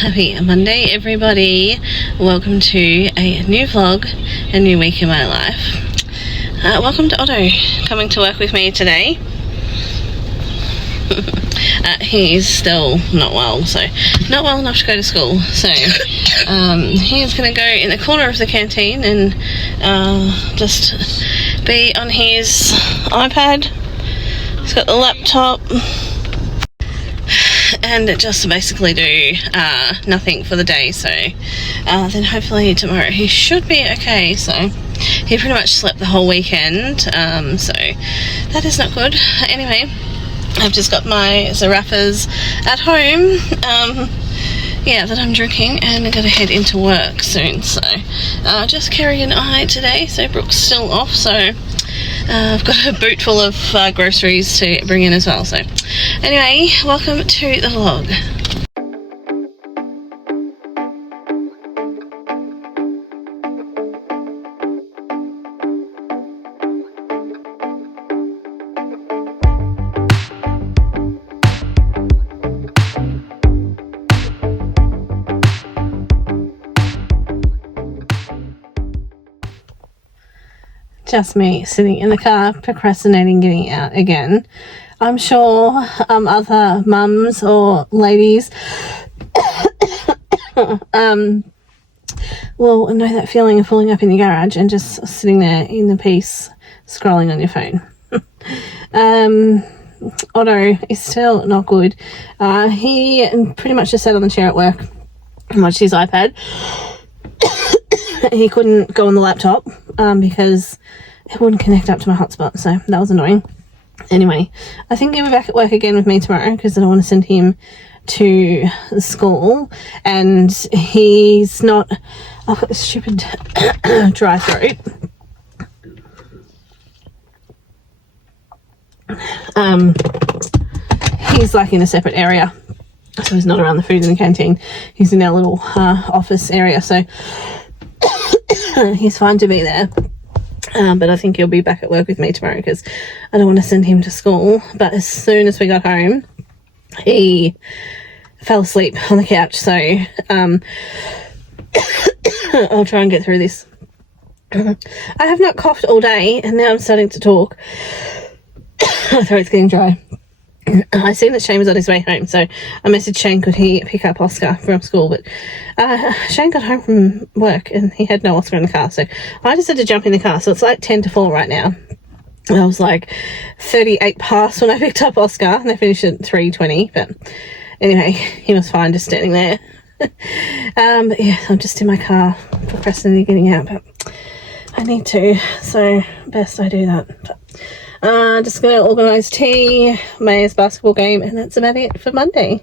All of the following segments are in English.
Happy Monday, everybody. Welcome to a new vlog, a new week in my life. Welcome to Otto, coming to work with me today. He's still not well, so not well enough to go to school. So he's going to go in the corner of the canteen and just be on his iPad. He's got the laptop and just basically do nothing for the day. So then hopefully tomorrow he should be okay. So he pretty much slept the whole weekend, so that is not good. Anyway, I've just got my Zarafas at home, that I'm drinking, and I'm going to head into work soon. So just Kerry and I today, so Brooke's still off, so I've got a boot full of groceries to bring in as well. So anyway, welcome to the vlog. Just me sitting in the car procrastinating getting out again. I'm sure other mums or ladies will know that feeling of pulling up in the garage and just sitting there in the peace scrolling on your phone. Otto is still not good. He pretty much just sat on the chair at work and watched his iPad. He couldn't go on the laptop because it wouldn't connect up to my hotspot, so that was annoying. Anyway, I think he'll be back at work again with me tomorrow because I don't want to send him to school, and he's not... I've got this stupid dry throat. He's like in a separate area, so he's not around the food in the canteen. He's in our little office area, so he's fine to be there. But I think he'll be back at work with me tomorrow because I don't want to send him to school. But as soon as we got home, he fell asleep on the couch. So I'll try and get through this. I have not coughed all day, and now I'm starting to talk. My throat's getting dry. I seen that Shane was on his way home, so I messaged Shane could he pick up Oscar from school, but Shane got home from work and he had no Oscar in the car, so I just had to jump in the car. So it's like 10 to 4 right now. And I was like 38 past when I picked up Oscar, and they finished at 3:20, but anyway, he was fine just standing there. But yeah, I'm just in my car procrastinating getting out, but I need to, so best I do that. But just going to organise tea, Maya's basketball game, and that's about it for Monday.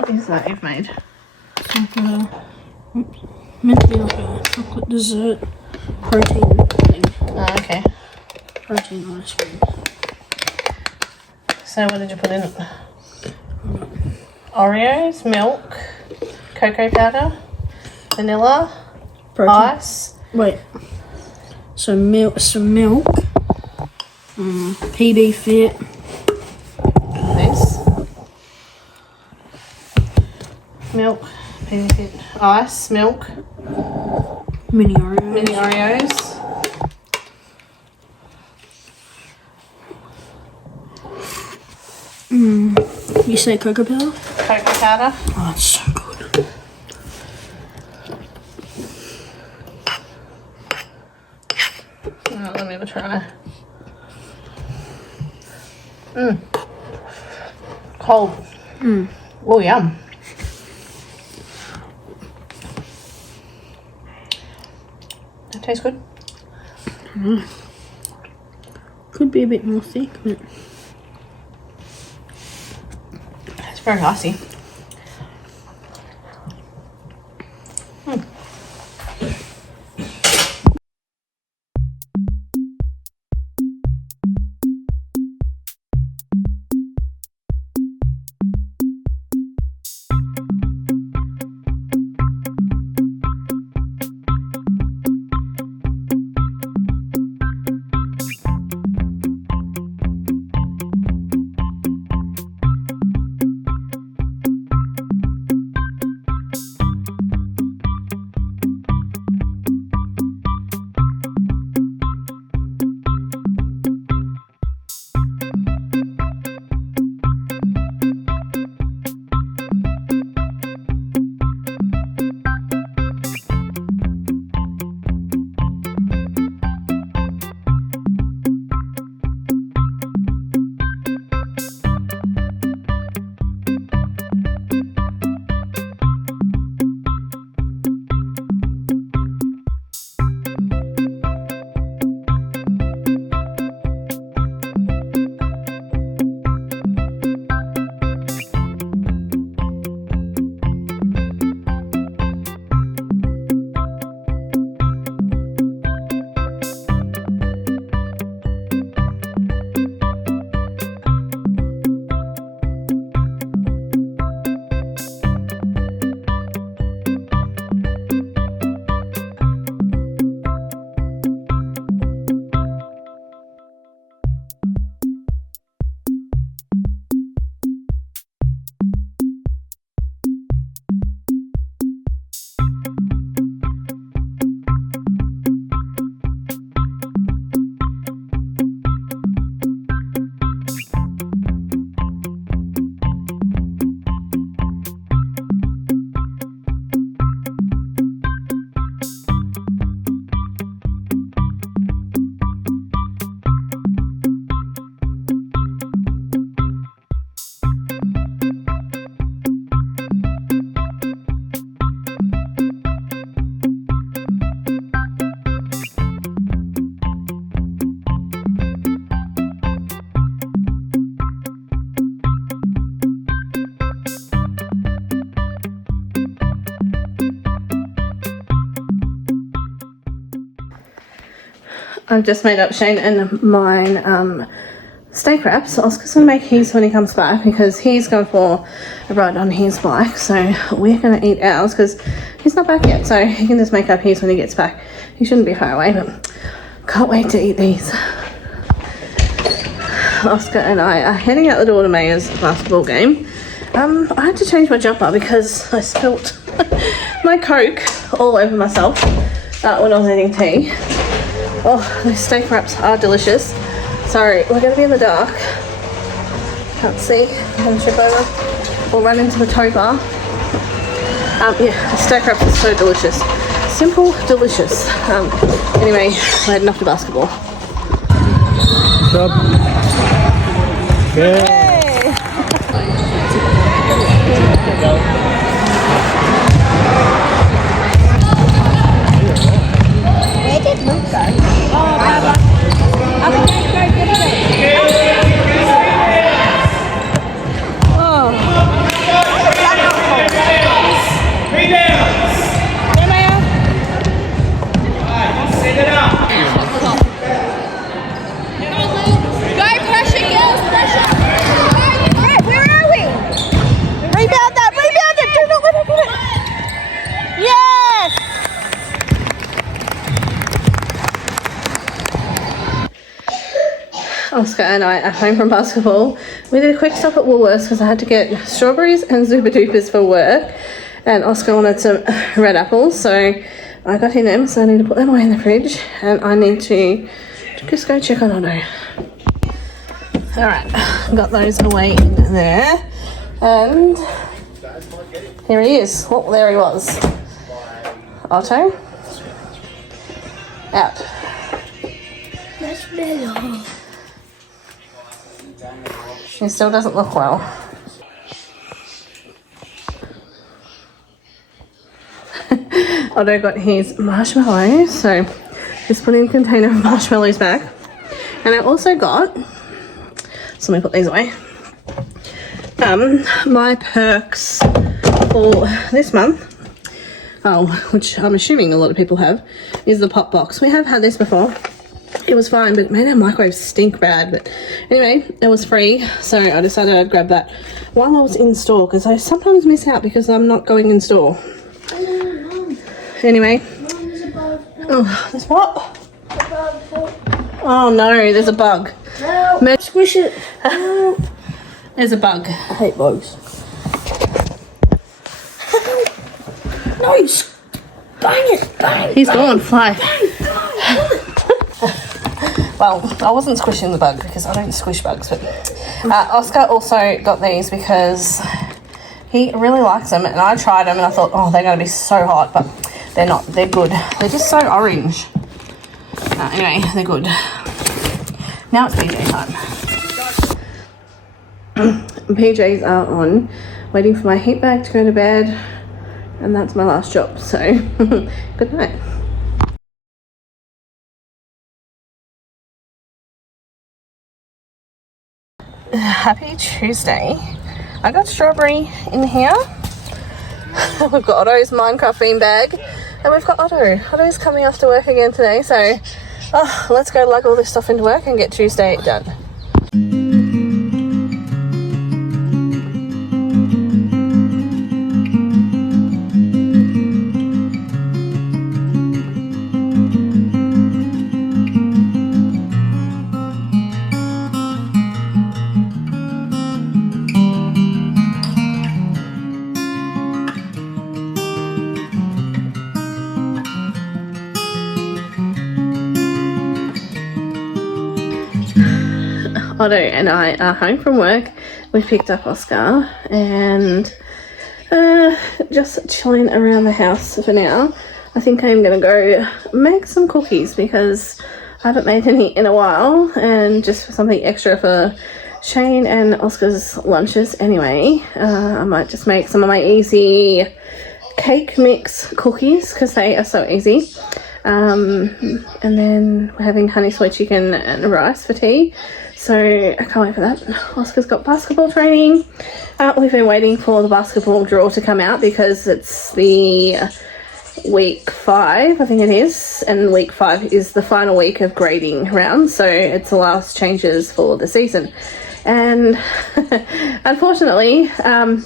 What is that you've made? Like meant to be like a chocolate dessert protein thing. Oh, okay. Protein ice cream. So what did you put in it? Oreos, milk, cocoa powder, vanilla, Protein. ice. Wait. So milk, PB Fit. This. Milk, ice, milk, Mini Oreos. mini Oreos. You say cocoa powder? Cocoa powder. Oh, that's so good. Let me have a try. Cold. Oh, yum. That tastes good. Could be a bit more thick, but It's very icy. I've just made up Shane and mine steak wraps. I was just going to make his when he comes back because he's going for a ride on his bike. So we're going to eat ours because he's not back yet. So he can just make up his when he gets back. He shouldn't be far away, but can't wait to eat these. Oscar and I are heading out the door to Maya's basketball game. I had to change my jumper because I spilt my Coke all over myself when I was eating tea. Oh, these steak wraps are delicious. Sorry, we're going to be in the dark. Can't see. I'm going to trip over. We'll run into the tow bar. Yeah, the steak wraps are so delicious. Simple, delicious. Anyway, we're heading off to basketball. Stop. Okay. Where did Luke go? Oh, Baba. I think he's very good at it. Oh. Oscar and I are home from basketball. We did a quick stop at Woolworths because I had to get strawberries and Zupa Dupas for work, and Oscar wanted some red apples, so I got him them, so I need to put them away in the fridge, and I need to just go check on Otto. Alright, got those away in there, and here he is. Oh, there he was. Otto. Out. That's better. He still doesn't look well. Otto got his marshmallows, so just put in a container of marshmallows back. And I also got, so let me put these away, my perks for this month, which I'm assuming a lot of people have, is the pop box. We have had this before. It was fine, but it made our microwave stink bad. But anyway, it was free, so I decided I'd grab that while I was in store, because I sometimes miss out because I'm not going in store. Anyway. Oh, there's what? Oh no, there's a bug. No, squish it. No. There's a bug. I hate bugs. No, bang it, bang. He's gone, fly. Bang. Well, I wasn't squishing the bug because I don't squish bugs, but Oscar also got these because he really likes them, and I tried them and I thought, oh, they're going to be so hot, but they're not. They're good. They're just so orange. Anyway, they're good. Now it's PJ time. PJs are on, waiting for my heat bag to go to bed, and that's my last job, so good night. Happy Tuesday. I got strawberry in here. We've got Otto's Minecraft beanbag, and we've got Otto. Otto's coming after work again today, so let's go lug all this stuff into work and get Tuesday done. Otto and I are home from work. We've picked up Oscar and just chilling around the house for now. I think I'm going to go make some cookies because I haven't made any in a while, and just for something extra for Shane and Oscar's lunches anyway. I might just make some of my easy cake mix cookies because they are so easy. And then we're having honey sweet chicken and rice for tea, so I can't wait for that. Oscar's got basketball training. We've been waiting for the basketball draw to come out because it's the week 5, I think it is, and week 5 is the final week of grading rounds, so it's the last changes for the season. And unfortunately,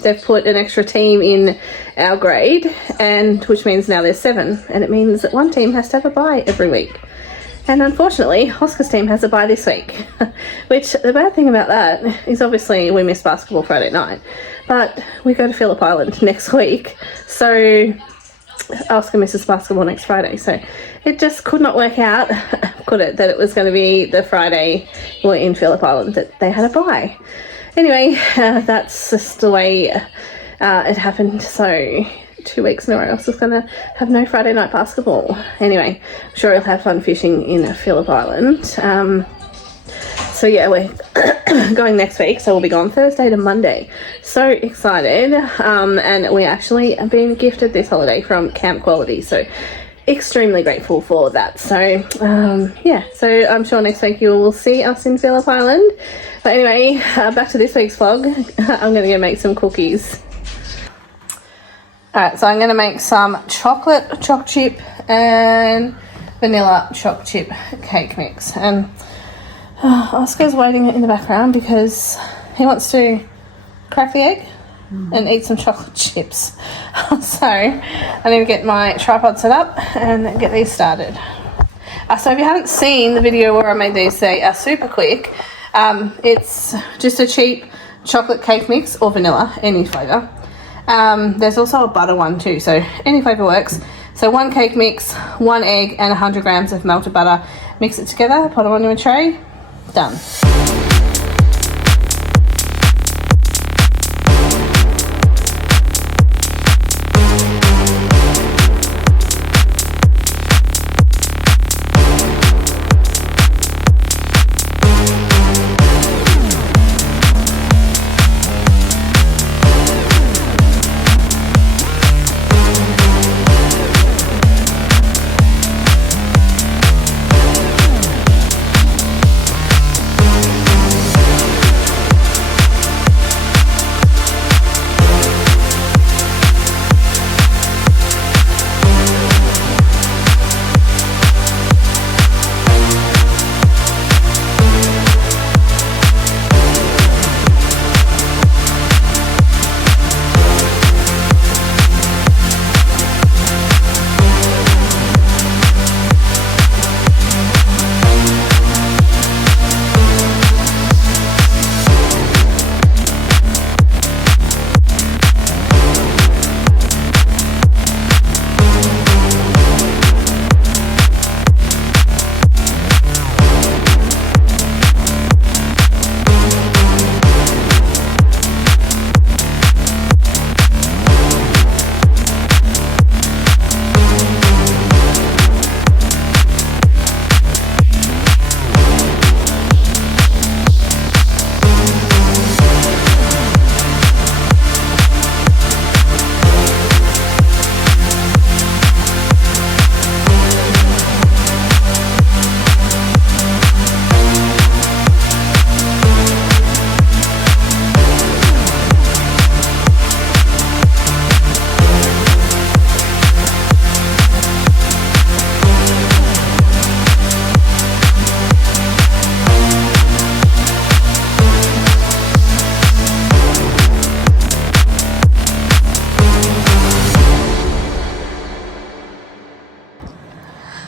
they've put an extra team in our grade, and which means now there's 7, and it means that one team has to have a bye every week. And unfortunately, Oscar's team has a bye this week, which the bad thing about that is obviously we miss basketball Friday night, but we go to Phillip Island next week, so Oscar misses basketball next Friday, so it just could not work out, could it, that it was going to be the Friday we're in Phillip Island that they had a bye. Anyway, that's just the way it happened, so 2 weeks in a row Oscar's going to have no Friday night basketball. Anyway, I'm sure he'll have fun fishing in Phillip Island. So yeah, we're going next week, so we'll be gone Thursday to Monday. So excited. And we actually have been gifted this holiday from Camp Quality, so extremely grateful for that. So yeah, so I'm sure next week you will see us in Phillip Island. But anyway, back to this week's vlog. I'm going to go make some cookies. Alright, so I'm going to make some chocolate choc chip and vanilla choc chip cake mix. And Oscar's waiting in the background because he wants to crack the egg and eat some chocolate chips. So I need to get my tripod set up and get these started. So if you haven't seen the video where I made these, they are super quick. It's just a cheap chocolate cake mix or vanilla, any flavour. There's also a butter one too, so any flavour works. So 1 cake mix, 1 egg and 100 grams of melted butter. Mix it together, put it on your tray, done.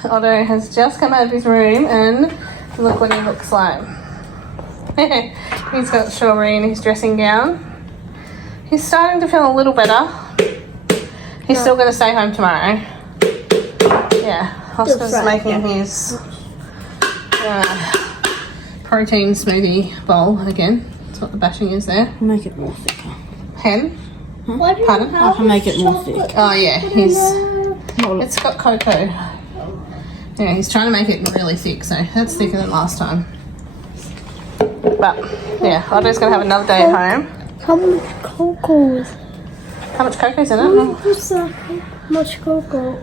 Otto has just come out of his room and look what he looks like. He's got strawberry in his dressing gown. He's starting to feel a little better. He's still going to stay home tomorrow. Yeah, Oscar's making his protein smoothie bowl again. That's what the bashing is there. Make it more thicker. Hen? Pardon? I can make it more thick. Oh yeah, it's got cocoa. Yeah, he's trying to make it really thick, so that's thicker than last time. But yeah, Otto's gonna have another day at home. How much cocoa? How much cocoa's in it? What's that? How much cocoa?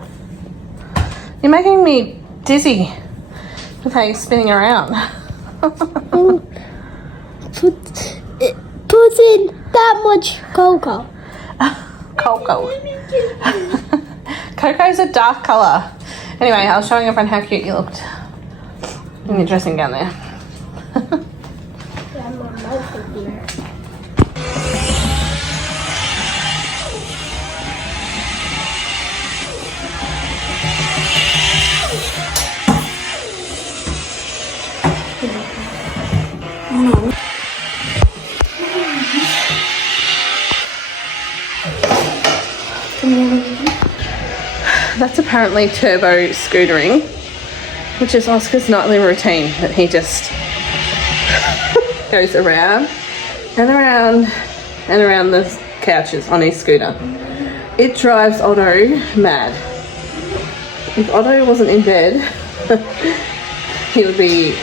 You're making me dizzy with how you're spinning around. Put in that much cocoa. Cocoa. Cocoa's a dark colour. Anyway, I was showing everyone how cute you looked in your dressing gown there. Yeah, my mouth is there. That's apparently turbo scootering, which is Oscar's nightly routine, that he just goes around and around and around the couches on his scooter. It drives Otto mad. If Otto wasn't in bed, he would be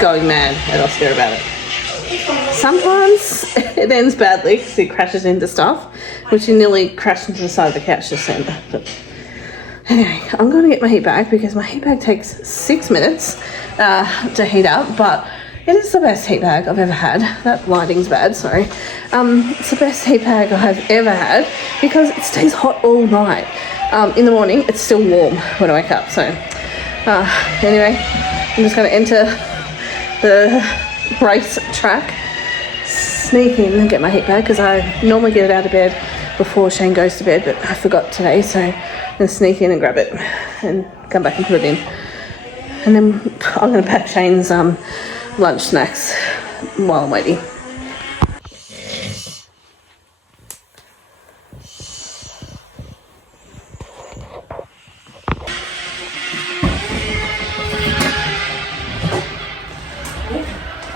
going mad at Oscar about it. Sometimes it ends badly because he crashes into stuff, which he nearly crashed into the side of the couch just then. But anyway, I'm going to get my heat bag because my heat bag takes 6 minutes to heat up, but it is the best heat bag I've ever had. That lighting's bad, sorry. It's the best heat bag I've ever had because it stays hot all night. In the morning, it's still warm when I wake up. So anyway, I'm just going to enter the race track, sneak in and get my heat bag because I normally get it out of bed before Shane goes to bed, but I forgot today, so I'm going to sneak in and grab it and come back and put it in. And then I'm going to pack Shane's lunch snacks while I'm waiting.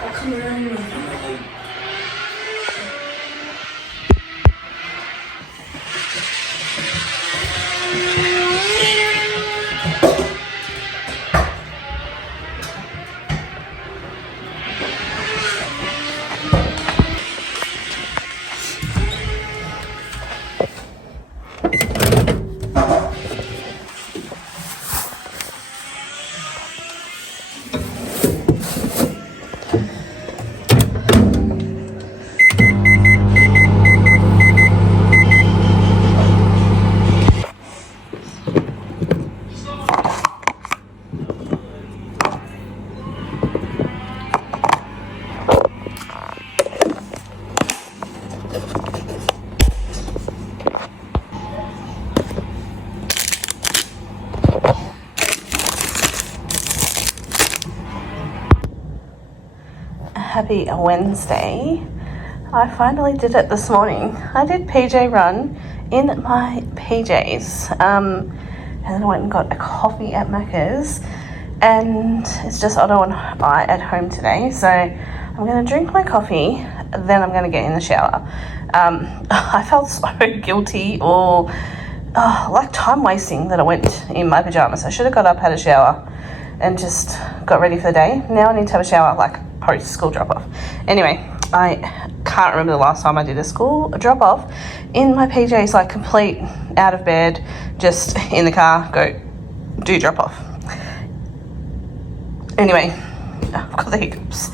I'll come around. Happy Wednesday. I finally did it this morning. I did PJ run in my PJs, and then I went and got a coffee at Macca's, and it's just Otto and I at home today, so I'm going to drink my coffee, then I'm going to get in the shower. I felt so guilty or like time wasting that I went in my pajamas. I should have got up, had a shower, and just got ready for the day. Now I need to have a shower like post school drop off. Anyway, I can't remember the last time I did a school drop off in my PJs, like complete out of bed, just in the car, go do drop off. Anyway, I've got the hiccups.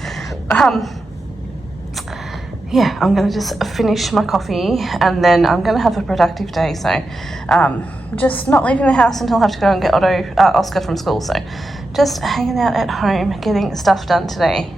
Yeah, I'm gonna just finish my coffee and then I'm gonna have a productive day. So just not leaving the house until I have to go and get Oscar from school. So just hanging out at home, getting stuff done today.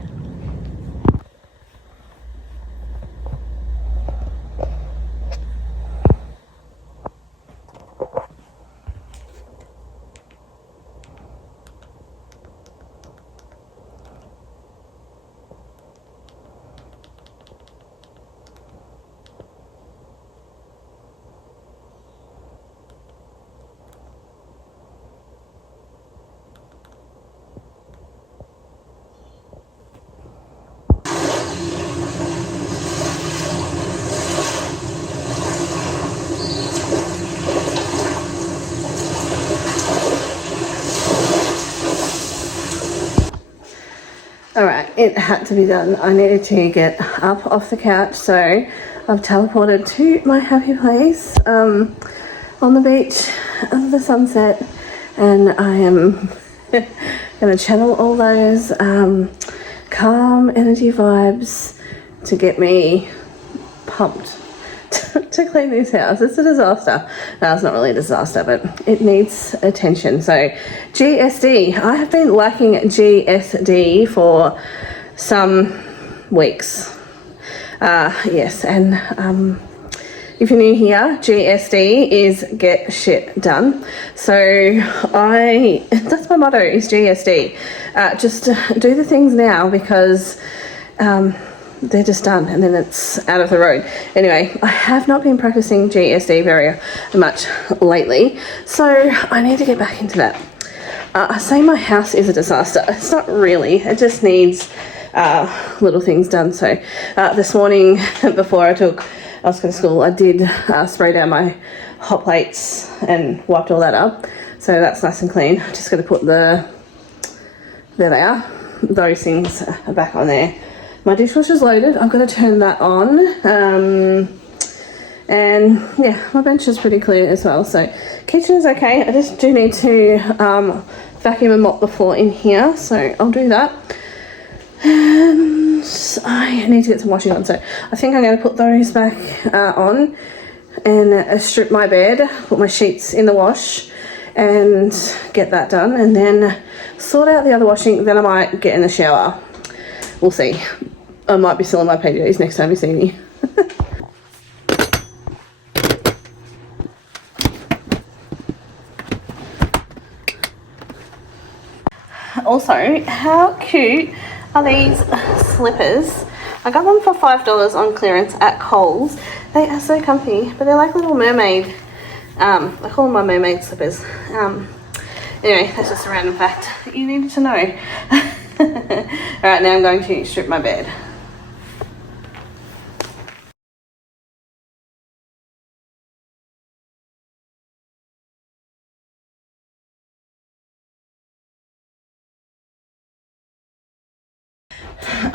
Alright, it had to be done. I needed to get up off the couch, so I've teleported to my happy place on the beach of the sunset, and I am going to channel all those calm energy vibes to get me pumped to clean this house. It's a disaster. No, it's not really a disaster, but it needs attention. So GSD, I have been lacking GSD for some weeks. Yes, and if you're new here, GSD is get shit done. So that's my motto, is GSD. Just do the things now, because they're just done and then it's out of the road. Anyway, I have not been practicing GSD very much lately, so I need to get back into that. I say my house is a disaster. It's not really. It just needs little things done. So this morning, before I took Oscar to school, I did spray down my hot plates and wiped all that up. So that's nice and clean. Just got to put there they are. Those things are back on there. My dishwasher's loaded. I've got to turn that on. And yeah, my bench is pretty clear as well. So kitchen is okay. I just do need to vacuum and mop the floor in here. So I'll do that. And I need to get some washing on. So I think I'm going to put those back on and strip my bed, put my sheets in the wash and get that done. And then sort out the other washing. Then I might get in the shower. We'll see. I might be still in my PJs next time you see me. Also, how cute are these slippers. I got them for $5 on clearance at Coles. They are so comfy, but they're like little mermaid. I call them my mermaid slippers. Anyway, that's just a random fact that you needed to know. Alright, now I'm going to strip my bed.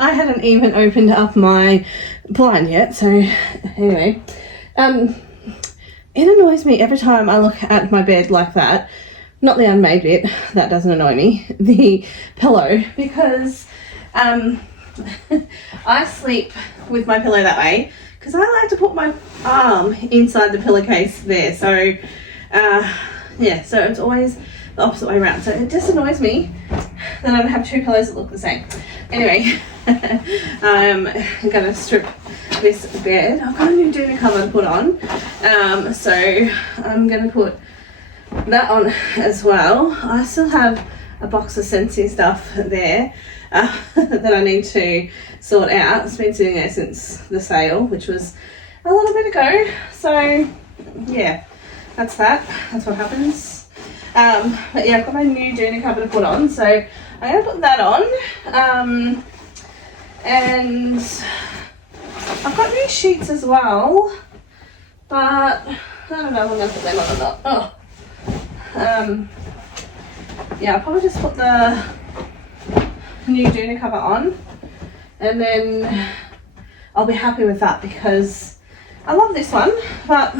I hadn't even opened up my blind yet, so anyway. It annoys me every time I look at my bed like that. Not the unmade bit, that doesn't annoy me. The pillow, because I sleep with my pillow that way because I like to put my arm inside the pillowcase there. So, yeah, so it's always the opposite way around. So it just annoys me that I don't have two pillows that look the same. Anyway, I'm going to strip this bed. I've got a new dinner cover to put on. So I'm going to put that on as well. I still have a box of Scentsy stuff there that I need to sort out. It's been sitting there since the sale, which was a little bit ago. So yeah, that's that. That's what happens. But yeah, I've got my new dinner cover to put on, so I'm going to put that on. And I've got new sheets as well, but I don't know if I'm going to put them on or not. Oh. Yeah, I'll probably just put the new Doona cover on, and then I'll be happy with that because I love this one, but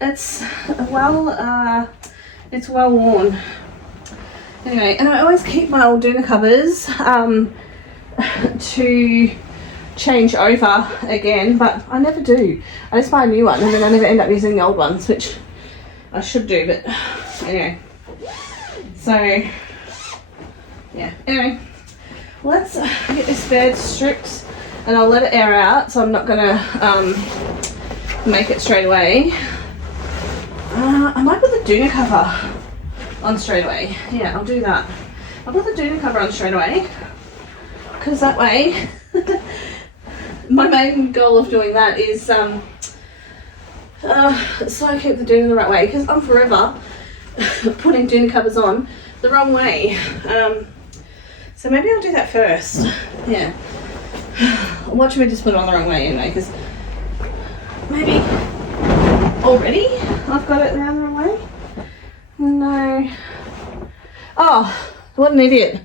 it's well worn. Anyway, and I always keep my old Doona covers to change over again, but I never do. I just buy a new one and then I never end up using the old ones, which I should do, but anyway. So, yeah. Anyway, let's get this bed stripped and I'll let it air out, so I'm not gonna make it straight away. I might put the Doona cover on straight away. Yeah, I'll do that. I'll put the Doona cover on straight away because that way my main goal of doing that is so I keep the Doona the right way, because I'm forever putting Doona covers on the wrong way. So maybe I'll do that first. Yeah. Watch me just put it on the wrong way anyway, because maybe already I've got it around the wrong way. No. Oh, what an idiot.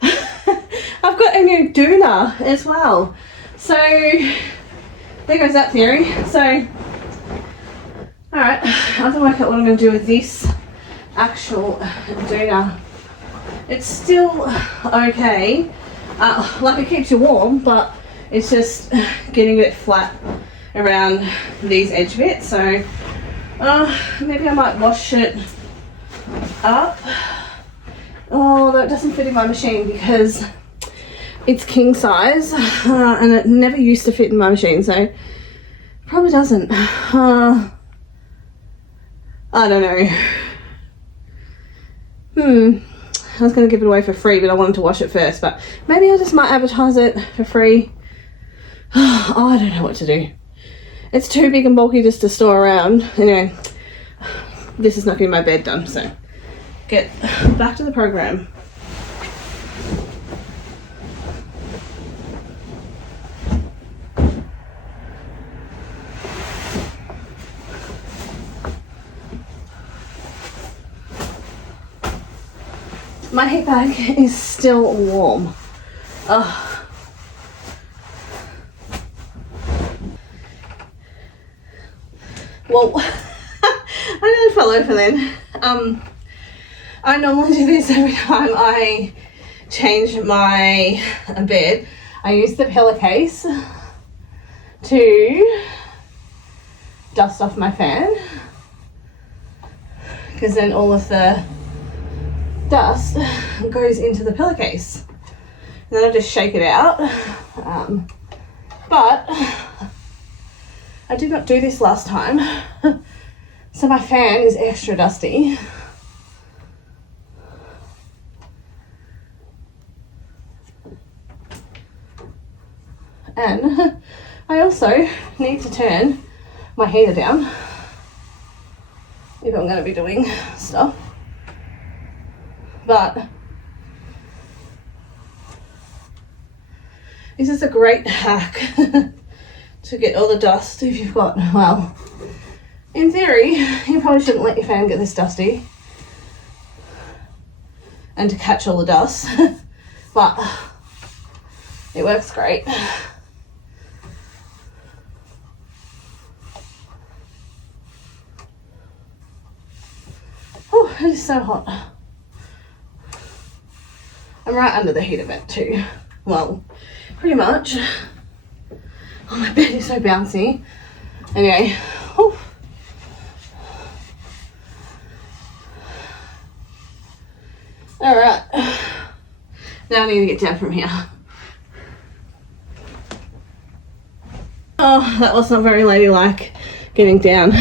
I've got a new Doona as well. So there goes that theory. So alright, I have to work out what I'm going to do with this actual Doona. It's still okay. Like it keeps you warm, but it's just getting a bit flat around these edge bits. So maybe I might wash it up. Oh, that doesn't fit in my machine because it's king size and it never used to fit in my machine, so probably doesn't. I don't know. I was going to give it away for free, but I wanted to wash it first, but maybe I just might advertise it for free. Oh, I don't know what to do. It's too big and bulky just to store around. Anyway, this is not getting my bed done, so get back to the program. My heat bag is still warm. Ugh. Well, I nearly fell over then. I normally do this every time I change my bed. I use the pillowcase to dust off my fan, because then all of the dust goes into the pillowcase. And then I just shake it out. But I did not do this last time, so my fan is extra dusty. And I also need to turn my heater down if I'm going to be doing stuff. But this is a great hack to get all the dust if you've got, well, in theory, you probably shouldn't let your fan get this dusty and to catch all the dust, but it works great. Oh, it is so hot. I'm right under the heater vent too. Well, pretty much. Oh, my bed is so bouncy. Anyway, oh. All right. Now I need to get down from here. Oh, that was not very ladylike getting down.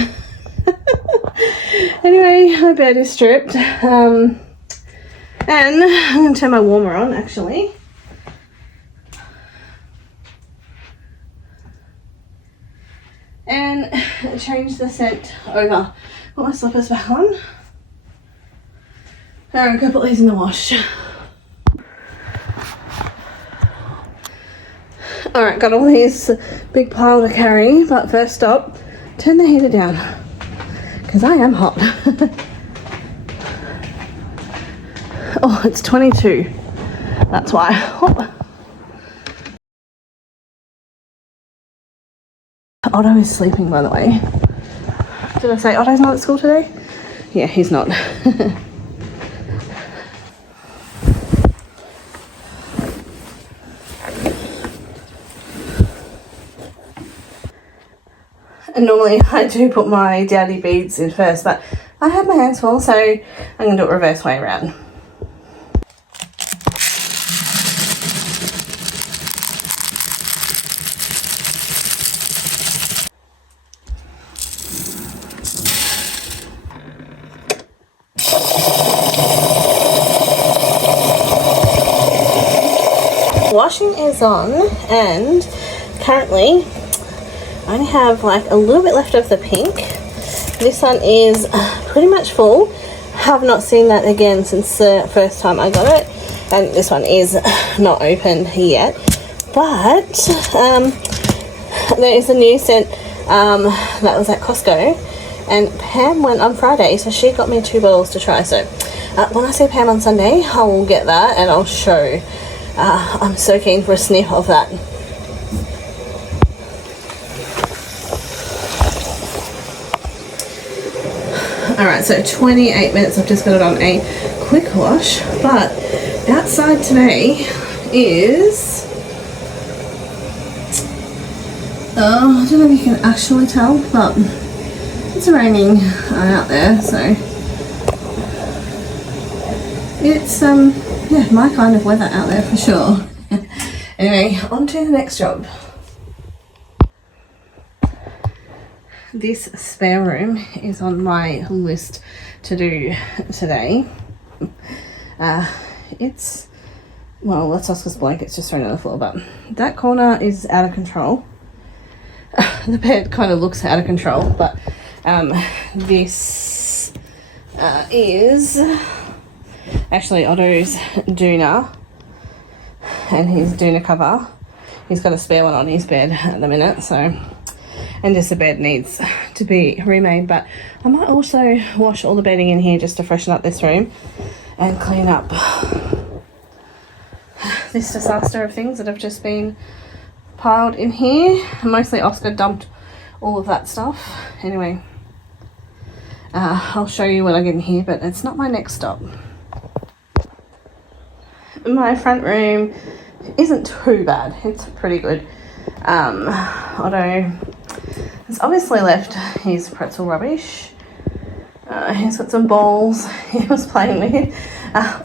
Anyway, my bed is stripped. And I'm going to turn my warmer on actually. And change the scent over. Put my slippers back on. Alright, go put these in the wash. Alright, got all these big pile to carry, but first stop, turn the heater down. Because I am hot. Oh, it's 22. That's why. Oh. Otto is sleeping, by the way. Did I say Otto's not at school today? Yeah, he's not. And normally I do put my dowdy beads in first, but I have my hands full, so I'm going to do it reverse way around. Washing is on, and currently I only have like a little bit left of the pink. This one is pretty much full. Have not seen that again since the first time I got it, and this one is not open yet, but there is a new scent that was at Costco, and Pam went on Friday, so she got me 2 bottles to try. So when I see Pam on Sunday, I will get that and I'll show. I'm so keen for a sniff of that. Alright, so 28 minutes, I've just got it on a quick wash, but outside today is, I don't know if you can actually tell, but it's raining out there, so it's yeah, my kind of weather out there for sure. Anyway, on to the next job. This spare room is on my list to do today. It's, well, that's Oscar's blankets just thrown on the floor, but that corner is out of control. The bed kind of looks out of control, but this is actually Otto's doona, and his doona cover. He's got a spare one on his bed at the minute, so, and just the bed needs to be remade, but I might also wash all the bedding in here just to freshen up this room and clean up this disaster of things that have just been piled in here. Mostly Oscar dumped all of that stuff. Anyway, I'll show you what I get in here, but it's not my next stop. My front room isn't too bad. It's pretty good. Otto has obviously left his pretzel rubbish. He's got some balls he was playing with.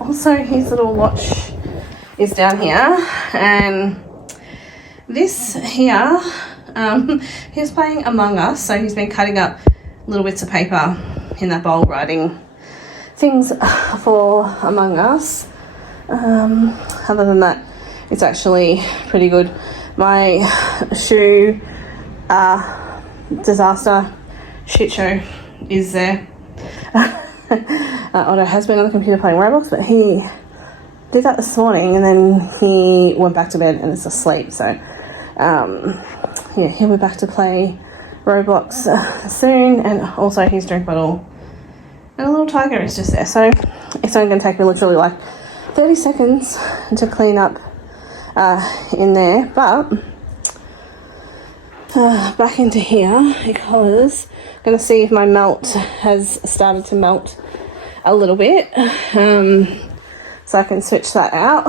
Also, his little watch is down here, and this here, he was playing Among Us, so he's been cutting up little bits of paper in that bowl, writing things for Among Us. Other than that, it's actually pretty good. my shoe disaster shit show is there. Otto has been on the computer playing Roblox, but he did that this morning and then he went back to bed and is asleep. So yeah, he'll be back to play Roblox soon, and also his drink bottle and a little tiger is just there. So it's only going to take me literally like 30 seconds to clean up in there, but back into here because I'm going to see if my melt has started to melt a little bit, so I can switch that out.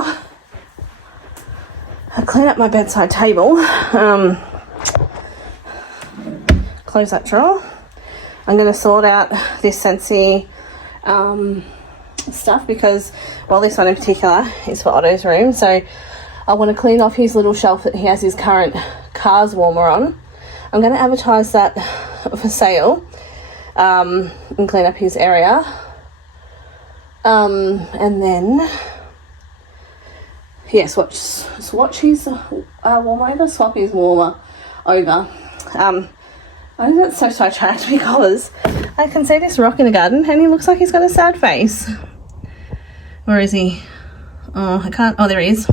I clean up my bedside table, close that drawer. I'm going to sort out this Scentsy stuff because, well, this one in particular is for Otto's room, so I want to clean off his little shelf that he has his current Cars warmer on. I'm going to advertise that for sale and clean up his area, and then yeah, swatch his warmer over, swap his warmer over. I think that's so sidetracked because I can see this rock in the garden and he looks like he's got a sad face. Where is he? Oh, I can't. Oh, there he is.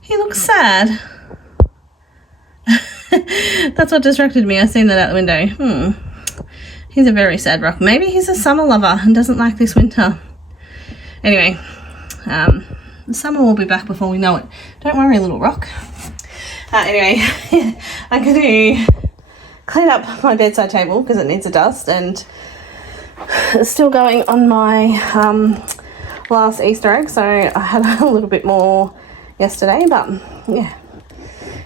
He looks sad. That's what distracted me. I seen that out the window. He's a very sad rock. Maybe he's a summer lover and doesn't like this winter. Anyway, the summer will be back before we know it. Don't worry, little rock. Anyway, I'm going to clean up my bedside table because it needs a dust, and it's still going on my last Easter egg, so I had a little bit more yesterday, but yeah,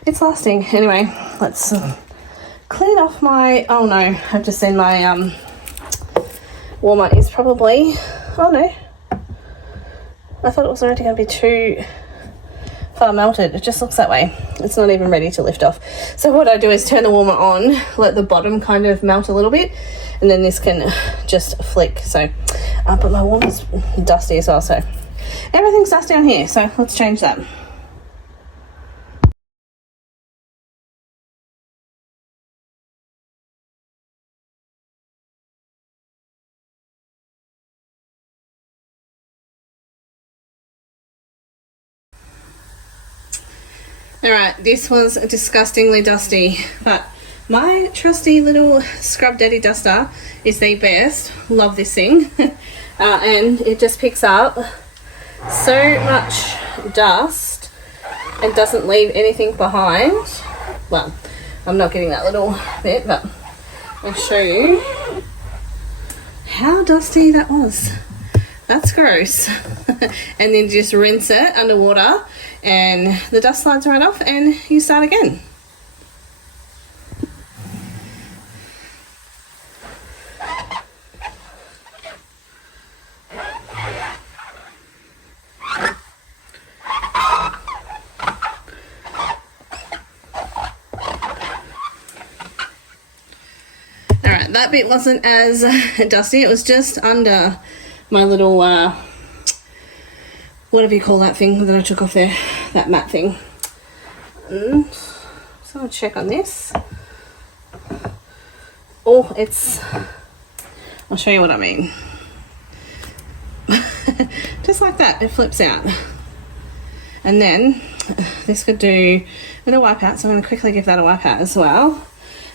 it's lasting. Anyway, let's clean off my, oh no, I've just seen my warmer is probably, oh no, I thought it was already going to be too far melted. It just looks that way. It's not even ready to lift off. So what I do is turn the warmer on, let the bottom kind of melt a little bit, and then this can just flick. So but my warmer's dusty as well, so everything's dusty on here, so let's change that. Alright, this was disgustingly dusty, but my trusty little Scrub Daddy duster is the best. Love this thing. And it just picks up so much dust and doesn't leave anything behind. Well, I'm not getting that little bit, but I'll show you how dusty that was. That's gross. And then just rinse it underwater and the dust slides right off and you start again. Alright, that bit wasn't as dusty. It was just under my little whatever you call that thing that I took off there, that mat thing. And so I'll check on this. Oh, it's, I'll show you what I mean. Just like that, it flips out. And then this could do with a wipe out, so I'm going to quickly give that a wipe out as well.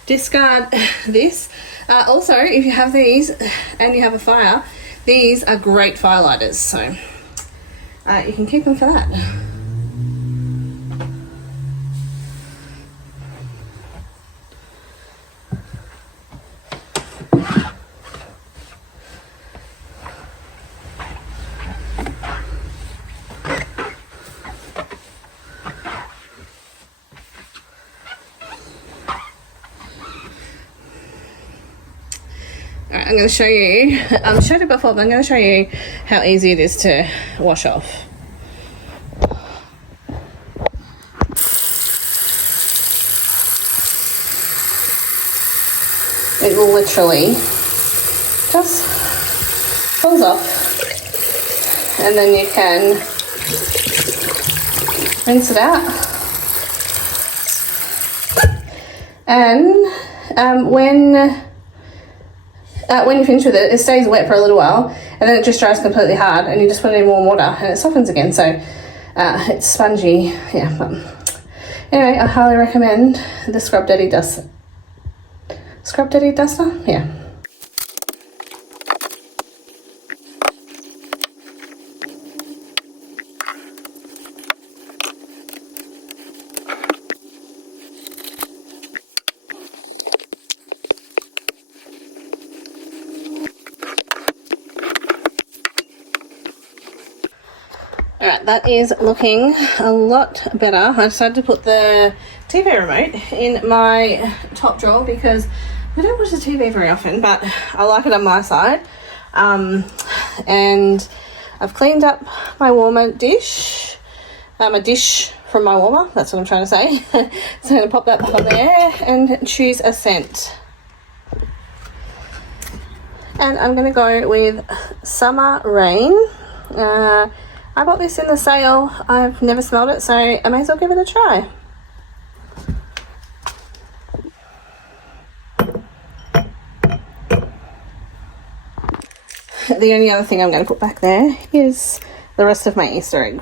Discard this. Also, if you have these and you have a fire, these are great firelighters, so you can keep them for that. Alright, I'm going to show you, I've showed it before, but I'm going to show you how easy it is to wash off. It will literally just pulls off, and then you can rinse it out And when you finish with it, it stays wet for a little while, and then it just dries completely hard, and you just put it in warm water and it softens again. So it's spongy. Yeah. But anyway, I highly recommend the Scrub Daddy Duster. Scrub Daddy Duster? Yeah. Alright, that is looking a lot better. I decided to put the TV remote in my top drawer because I don't watch the TV very often, but I like it on my side. And I've cleaned up my warmer dish, a dish from my warmer, that's what I'm trying to say. So I'm going to pop that back on there and choose a scent. And I'm going to go with Summer Rain. I bought this in the sale. I've never smelled it, so I may as well give it a try. The only other thing I'm going to put back there is the rest of my Easter egg.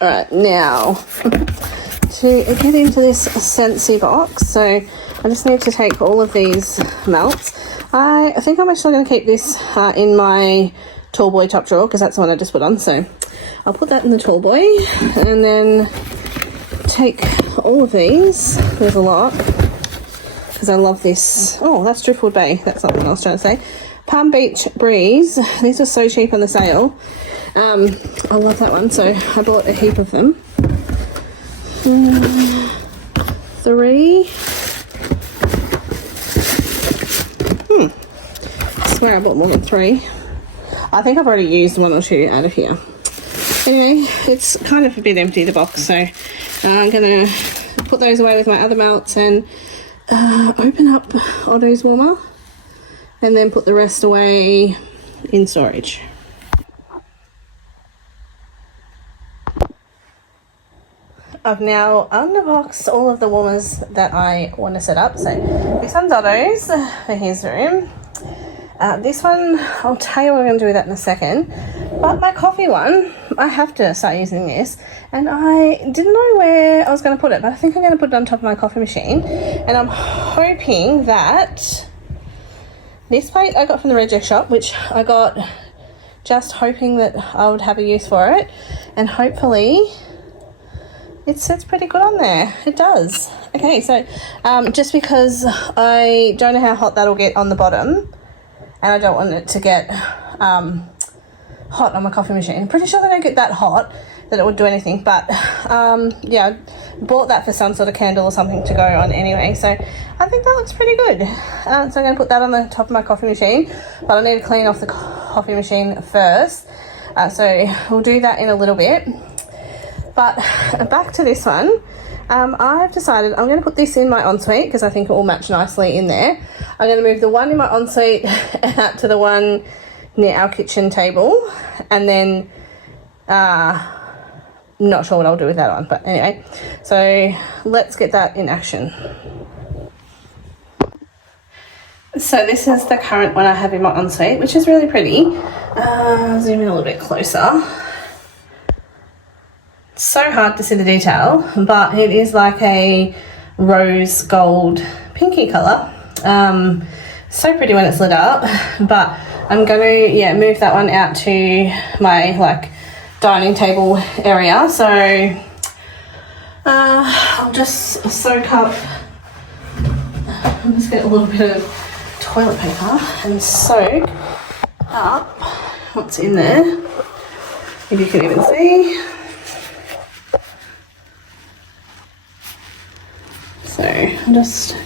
Alright, now to get into this Scentsy box, so I just need to take all of these melts. I think I'm actually going to keep this in my tall boy top drawer because that's the one I just put on, so I'll put that in the tall boy and then take all of these. There's a lot because I love this. Oh, that's Driftwood Bay, that's not what I was trying to say. Palm Beach Breeze, these are so cheap on the sale. I love that one, so I bought a heap of them. 3. I swear I bought more than 3. I think I've already used 1 or 2 out of here. Anyway, it's kind of a bit empty, the box, so I'm going to put those away with my other melts and open up Otto's warmer and then put the rest away in storage. I've now unboxed all of the warmers that I want to set up. So this one's Otto's for his room. This one, I'll tell you what I'm going to do with that in a second. But my coffee one, I have to start using this. And I didn't know where I was going to put it, but I think I'm going to put it on top of my coffee machine. And I'm hoping that this plate I got from the Reject Shop, which I got just hoping that I would have a use for it. And hopefully it sits pretty good on there. It does. Okay, so just because I don't know how hot that'll get on the bottom, and I don't want it to get hot on my coffee machine. I'm pretty sure they don't get that hot that it would do anything, but yeah, I bought that for some sort of candle or something to go on anyway, so I think that looks pretty good. So I'm going to put that on the top of my coffee machine, but I need to clean off the coffee machine first, so we'll do that in a little bit. But back to this one, I've decided I'm going to put this in my ensuite because I think it will match nicely in there. I'm going to move the one in my ensuite out to the one near our kitchen table, and then not sure what I'll do with that one, but anyway, so let's get that in action. So this is the current one I have in my ensuite, which is really pretty. Zoom in a little bit closer. So hard to see the detail, but it is like a rose gold pinky colour. So pretty when it's lit up, but I'm going to move that one out to my like dining table area. So I'll just soak up, I'll just get a little bit of toilet paper and soak up what's in there, if you can even see. So I'll just,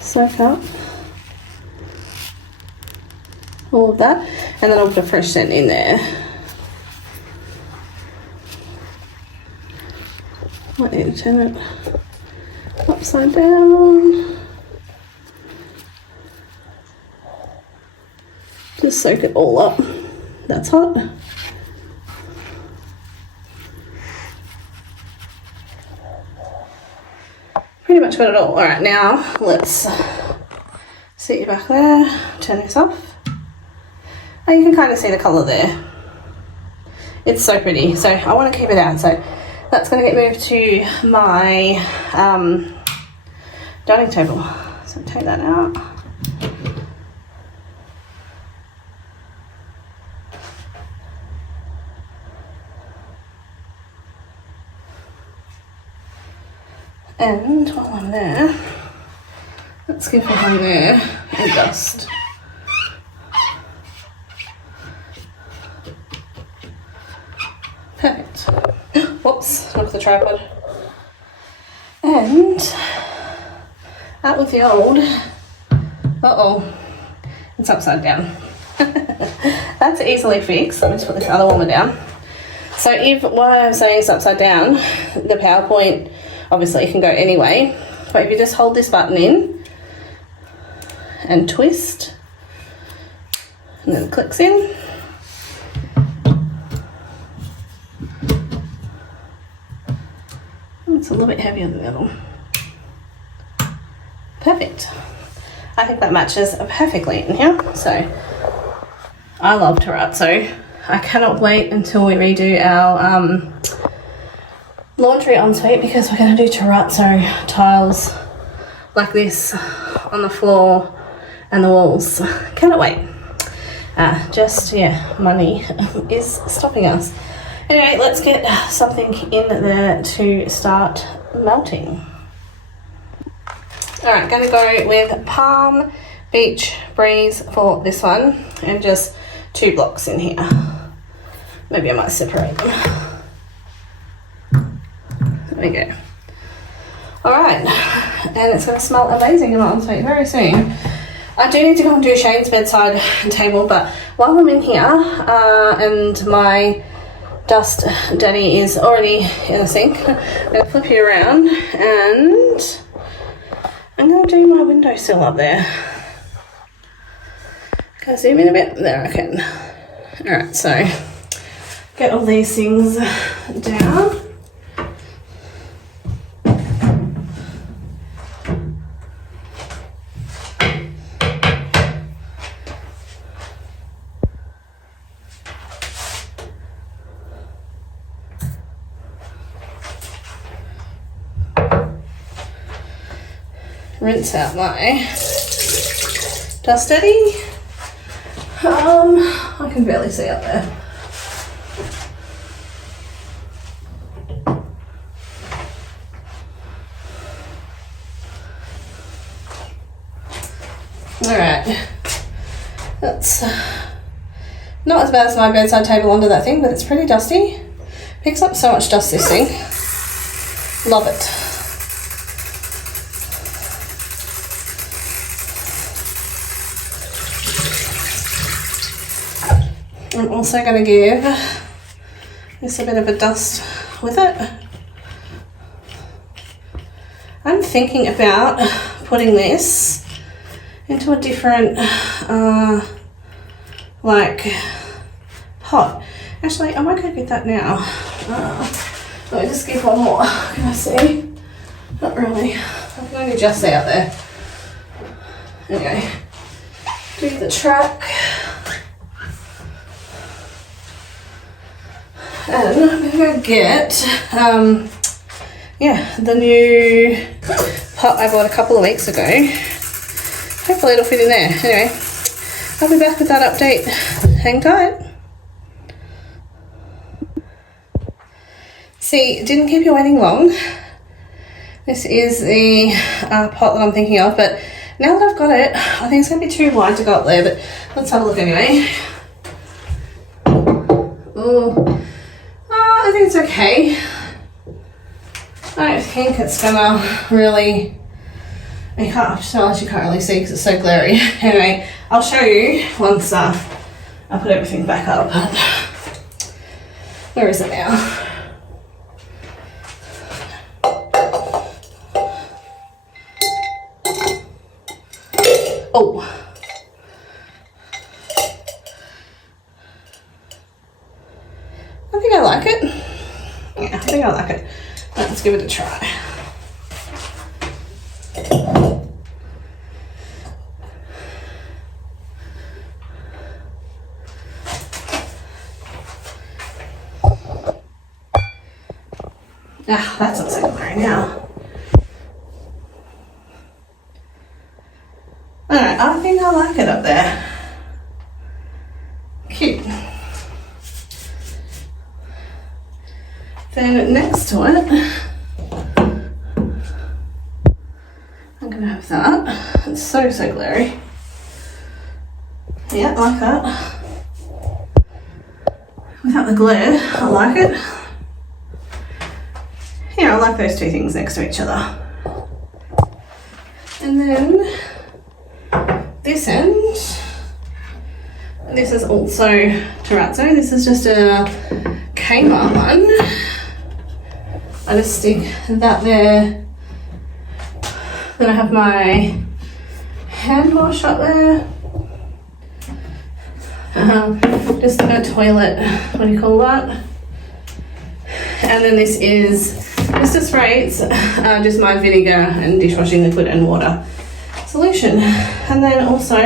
soak up all of that, and then I'll put a fresh scent in there. Might need to turn it upside down. Just soak it all up. That's hot. much got it all. All right, now let's sit you back there, turn this off. Oh, you can kind of see the colour there. It's so pretty, so I want to keep it out. So that's going to get moved to my dining table. So take that out. And while I'm there, let's give behind there a dust. Perfect. Whoops, knocked the tripod. And out with the old. Uh-oh, it's upside down. That's easily fixed. Let me just put this other warmer down. So if what I'm saying is upside down, the PowerPoint obviously can go anyway. But if you just hold this button in and twist, and then it clicks in. It's a little bit heavier than the other one. Perfect. I think that matches perfectly in here. So I love terrazzo. I cannot wait until we redo our laundry ensuite, because we're going to do terrazzo tiles like this on the floor and the walls. Cannot wait. Money is stopping us. Anyway, let's get something in there to start melting. Alright, going to go with Palm Beach Breeze for this one, and just 2 blocks in here. Maybe I might separate them. There we go. Alright, and it's going to smell amazing in my ensuite very soon. I do need to go and do Shane's bedside table, but while I'm in here, and my dust daddy is already in the sink, I'm going to flip you around and I'm going to do my windowsill up there. Can I zoom in a bit? There I can. Alright, so get all these things down. Rinse out my dust daddy. I can barely see up there. Alright, that's not as bad as my bedside table under that thing, but it's pretty dusty. Picks up so much dust, this thing. Love it. I'm also going to give this a bit of a dust with it. I'm thinking about putting this into a different like pot. Actually, I might go get that now. Let me just give one more. Can I see? Not really. I can only just see out there. Okay. Do the track. And I'm going to go get, the new pot I bought a couple of weeks ago. Hopefully it'll fit in there. Anyway, I'll be back with that update. Hang tight. See, didn't keep you waiting long. This is the pot that I'm thinking of, but now that I've got it, I think it's going to be too wide to go up there, but let's have a look anyway. Oh. I think it's okay. I don't think it's gonna really, you can't really see because it's so glary. Anyway, I'll show you once I put everything back up. Where is it now? Oh. I think I like it. Yeah, I think I like it. Let's give it a try. Ah, that's not so glary now. Alright, I think I like it up there. Cute. Then next to it, I'm going to have that. It's so glary. Yeah, I like that. Without the glare, I like it. Yeah, I like those two things next to each other. And then this end, this is also terrazzo. This is just a Kmart one. I just stick that there. Then I have my hand wash up there. Just a toilet, what do you call that? And then this is just a spray, it's just my vinegar and dishwashing liquid and water solution. And then also,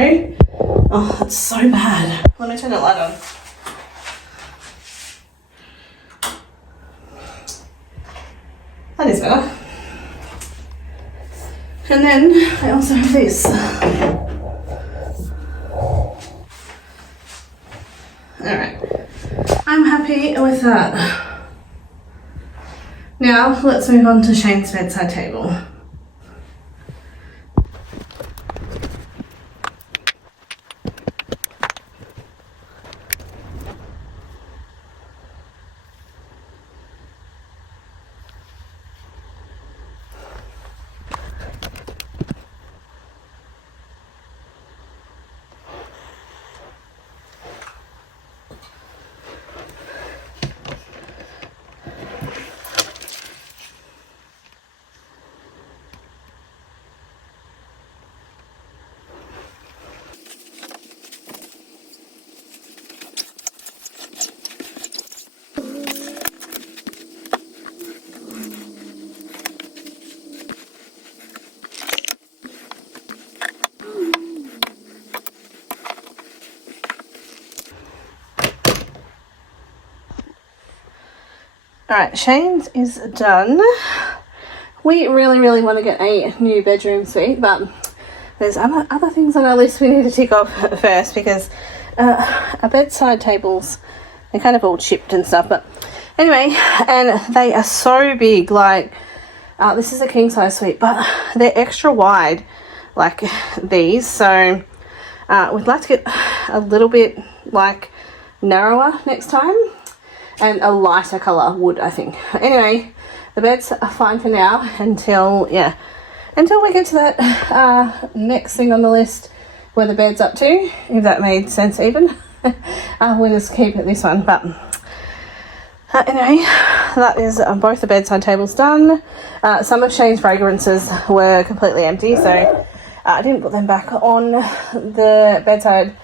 oh, that's so bad. Let me turn that light on. That is better. And then I also have this. Alright, I'm happy with that. Now let's move on to Shane's bedside table. Alright, Shane's is done. We really want to get a new bedroom suite, but there's other things on our list we need to tick off first, because our bedside tables, they're kind of all chipped and stuff, but anyway, and they are so big, like this is a king size suite, but they're extra wide like these, so we'd like to get a little bit like narrower next time. And a lighter colour wood, I think. Anyway, the beds are fine for now until we get to that next thing on the list where the bed's up to, if that made sense even. We'll just keep it this one. But anyway, that is both the bedside tables done. Some of Shane's fragrances were completely empty, so I didn't put them back on the bedside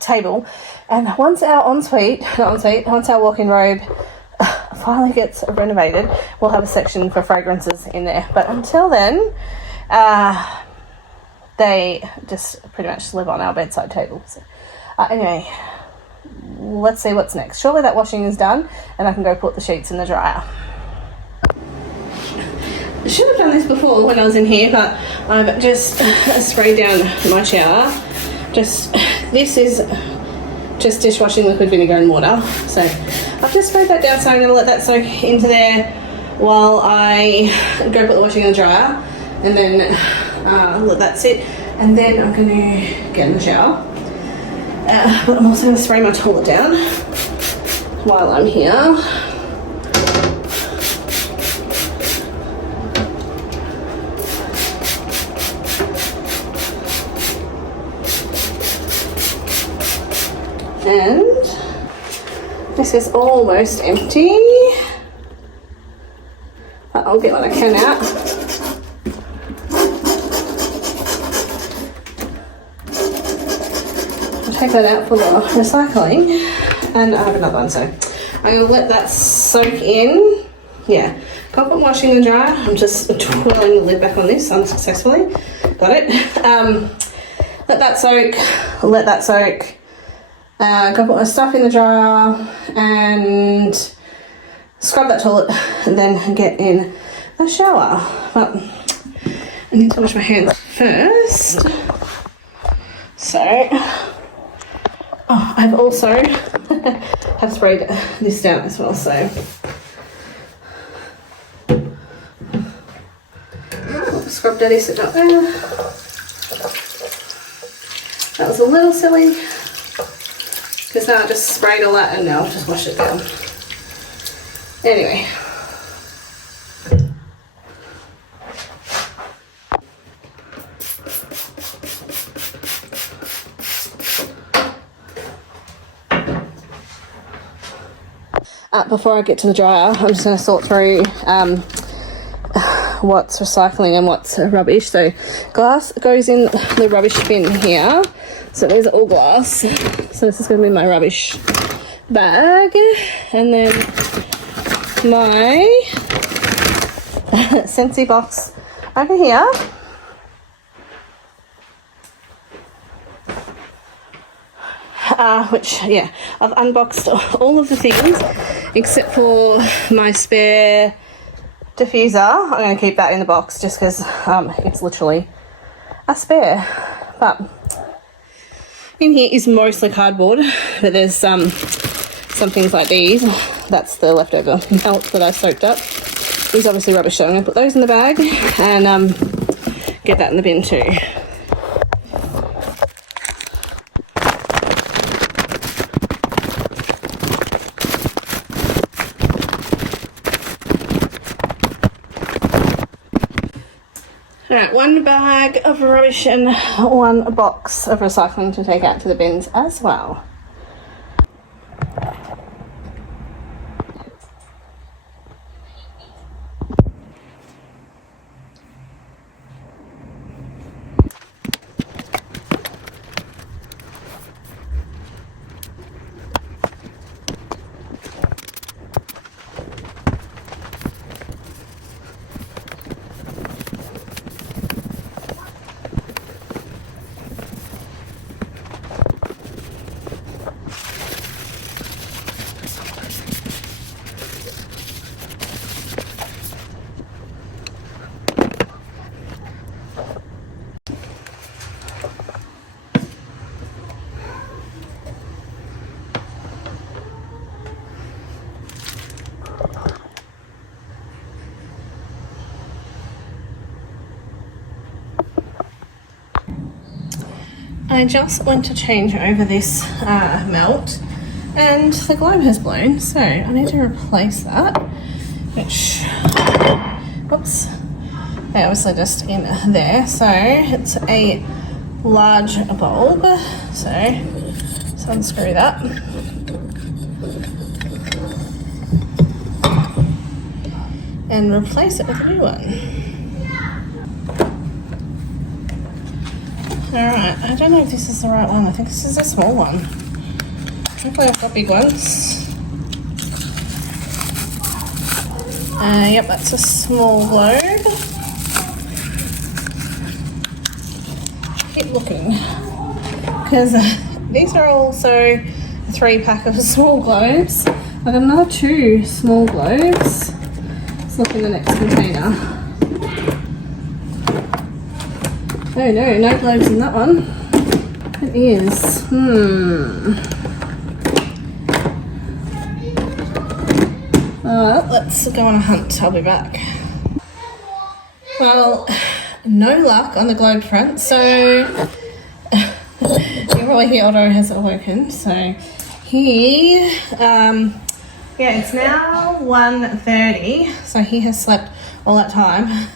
table. And once our once our walk-in robe finally gets renovated, we'll have a section for fragrances in there. But until then, they just pretty much live on our bedside tables. Anyway, let's see what's next. Surely that washing is done and I can go put the sheets in the dryer. I should have done this before when I was in here, but I've just sprayed down my shower. This is just dishwashing liquid, vinegar and water. So I've just sprayed that down, so I'm going to let that soak into there while I go put the washing in the dryer, and then let that sit, and then I'm going to get in the shower. But I'm also going to spray my toilet down while I'm here. And this is almost empty, but I'll get what I can out. I'll take that out for the recycling, and I have another one, so I'm going to let that soak in. Yeah, got put washing in the dryer. I'm just twirling the lid back on this unsuccessfully. Got it. Let that soak. Go put my stuff in the dryer, and scrub that toilet and then get in the shower. But I need to wash my hands first. So, I've also have sprayed this down as well. So, scrub daddy sit up there. That was a little silly because now I just sprayed all that and now I'll just wash it down. Anyway. Before I get to the dryer, I'm just going to sort through what's recycling and what's rubbish. So glass goes in the rubbish bin here. So these are all glass. So this is going to be my rubbish bag. And then my Scentsy box over here. Which, yeah, I've unboxed all of the things except for my spare diffuser. I'm going to keep that in the box just because it's literally a spare. But in here is mostly cardboard, but there's some things like these. That's the leftover melt that I soaked up. These obviously rubbish, so I'm going to put those in the bag and get that in the bin too. Alright, one bag of rubbish and one box of recycling to take out to the bins as well. I just went to change over this melt and the globe has blown, so I need to replace that, which, whoops, they obviously just in there. So it's a large bulb, so let's unscrew that. And replace it with a new one. Alright, I don't know if this is the right one. I think this is a small one. Hopefully I've got big ones. Yep, that's a small globe. Keep looking. Because these are also a 3-pack of small globes. I've got another 2 small globes. Let's look in the next container. Oh no, no globes in that one. It is. Let's go on a hunt. I'll be back. Well, no luck on the globe front. So you probably hear Otto has awoken. So he, yeah, it's now 1:30. So he has slept all that time.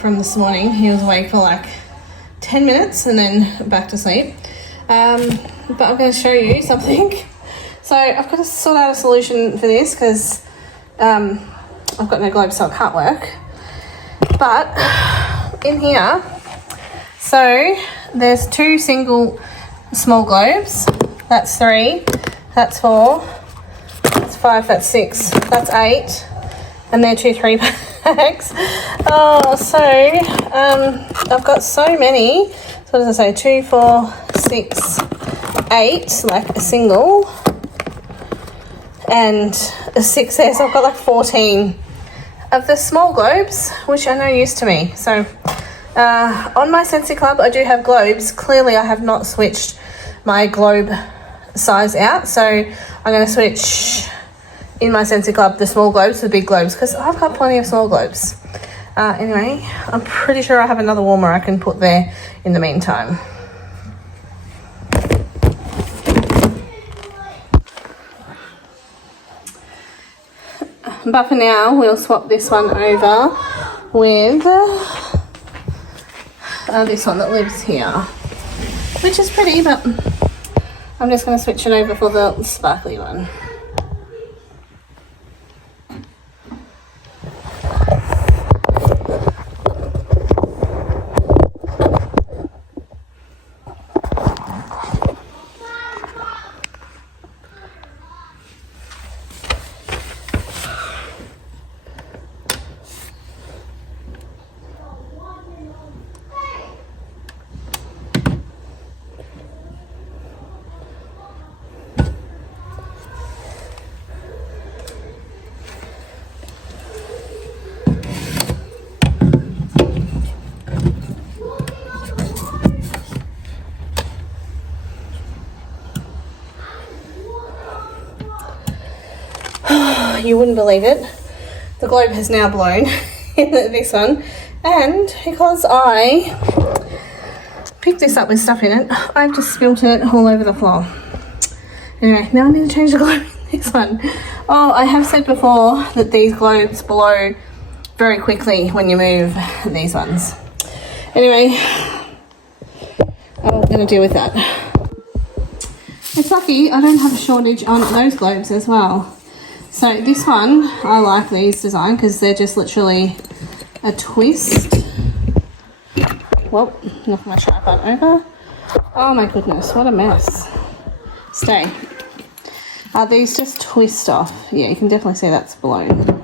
From this morning. He was awake for like 10 minutes and then back to sleep. But I'm going to show you something. So I've got to sort out a solution for this because I've got no globe, so it can't work. But in here, so there's 2 single small globes. That's 3, that's 4, that's 5, that's 6, that's 8, and they're 2 3-packs. Oh, so I've got so many. So what does I say? 2, 4, 6, 8, like a single. and a 6 there, so I've got like 14 of the small globes, which are no use to me. So on my Scentsy Club, I do have globes. Clearly, I have not switched my globe size out, so I'm going to switch in my Scentsy Club the small globes to the big globes, because I've got plenty of small globes. Anyway, I'm pretty sure I have another warmer I can put there in the meantime. But for now, we'll swap this one over with this one that lives here, which is pretty, but I'm just going to switch it over for the sparkly one. You wouldn't believe it, the globe has now blown in this one, and because I picked this up with stuff in it, I've just spilt it all over the floor. Anyway, now I need to change the globe in this one. Oh, I have said before that these globes blow very quickly when you move these ones. Anyway, I'm going to deal with that. It's lucky I don't have a shortage on those globes as well. So this one, I like these design because they're just literally a twist. Whoa, knock my tripod over. Oh my goodness, what a mess. Stay. These just twist off. Yeah, you can definitely see that's blown.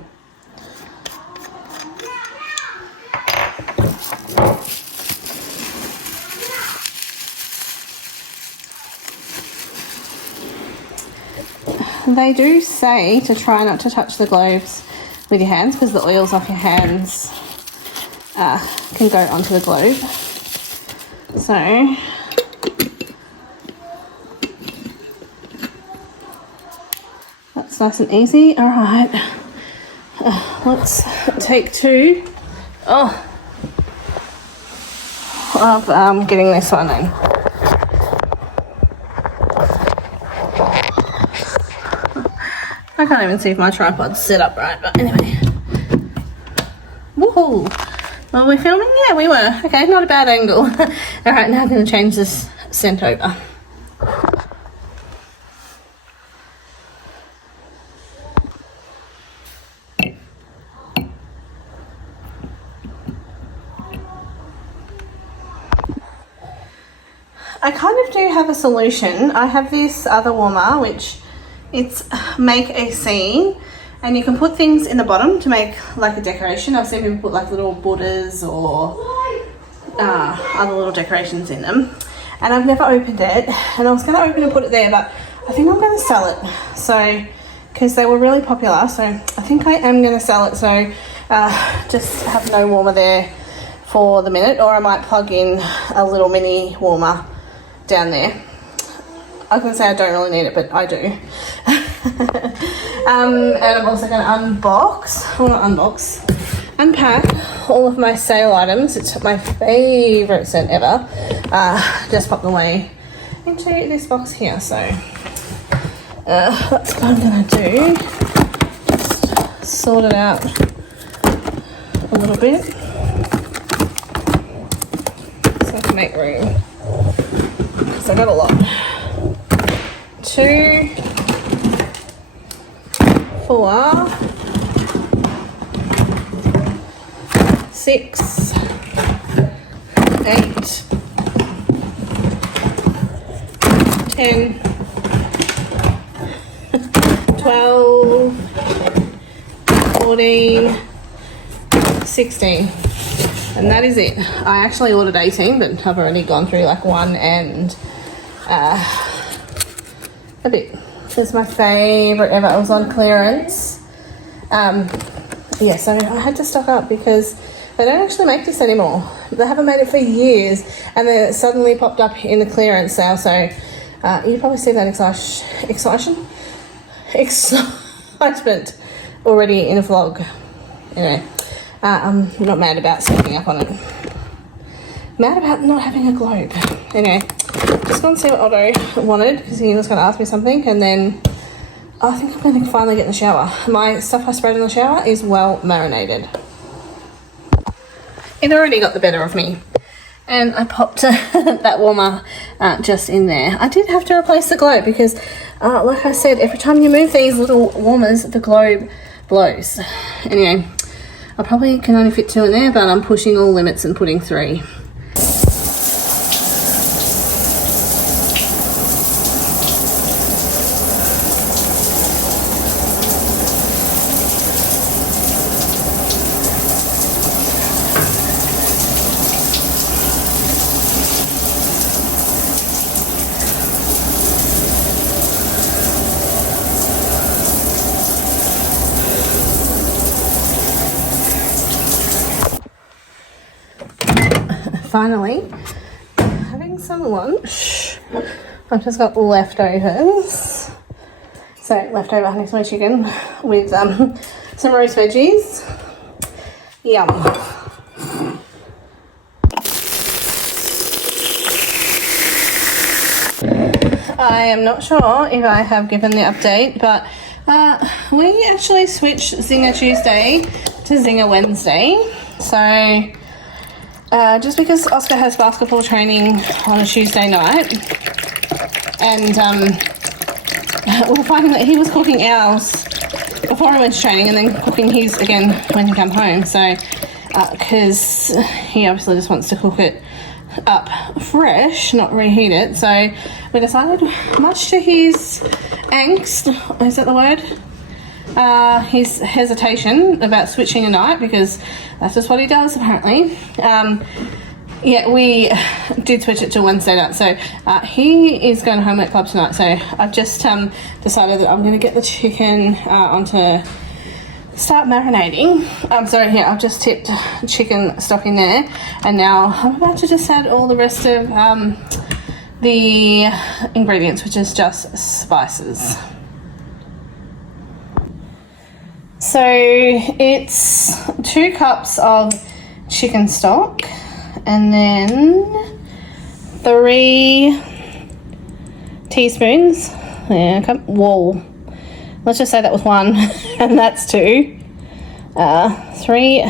They do say to try not to touch the globes with your hands because the oils off your hands can go onto the globe. So that's nice and easy. All right, let's take two of getting this one in. I can't even see if my tripod's set up right, but anyway. Woohoo! Were we filming? Yeah, we were. Okay, not a bad angle. Alright, now I'm going to change this scent over. I kind of do have a solution. I have this other warmer, which it's make a scene, and you can put things in the bottom to make like a decoration. I've seen people put like little Buddhas or other little decorations in them, and I've never opened it, and I was going to open and put it there, but I think I'm going to sell it, so because they were really popular, so I think I am going to sell it. So just have no warmer there for the minute, or I might plug in a little mini warmer down there. I was going to say I don't really need it, but I do. And I'm also going to unpack all of my sale items. It's my favourite scent ever. Just pop them away into this box here. So that's what I'm going to do. Just sort it out a little bit so I can make room. Because I got a lot. 2, 4, 6, 8, 10, 12, 14, 16, and that is it. I actually ordered 18, but I've already gone through like one and a bit. is my favourite ever. It was on clearance. Yeah, so I had to stock up because they don't actually make this anymore. They haven't made it for years, and then it suddenly popped up in the clearance sale. So you probably see that excitement already in a vlog. Anyway, I'm not mad about stocking up on it. Mad about not having a globe. Anyway, just going to see what Otto wanted because he was going to ask me something, and then I think I'm going to finally get in the shower. My stuff I sprayed in the shower is well marinated. It already got the better of me, and I popped that warmer just in there. I did have to replace the globe because, like I said, every time you move these little warmers, the globe blows. Anyway, I probably can only fit 2 in there, but I'm pushing all limits and putting 3. Finally, having some lunch. I've just got leftovers. So leftover honey soy chicken with some roast veggies. Yum. I am not sure if I have given the update, but we actually switched Zinger Tuesday to Zinger Wednesday. So just because Oscar has basketball training on a Tuesday night, and we were finding that he was cooking ours before he went to training and then cooking his again when he come home. So because he obviously just wants to cook it up fresh, not reheat it. So we decided, much to his angst, is that the word? His hesitation about switching a night, because that's just what he does apparently. Yeah, we did switch it to Wednesday night. So he is going to homework club tonight. So I've just decided that I'm going to get the chicken start marinating. Sorry, here I've just tipped chicken stock in there, and now I'm about to just add all the rest of the ingredients, which is just spices. So it's 2 cups of chicken stock, and then 3 teaspoons. Yeah, whoa. Let's just say that was 1, and that's 2. 3.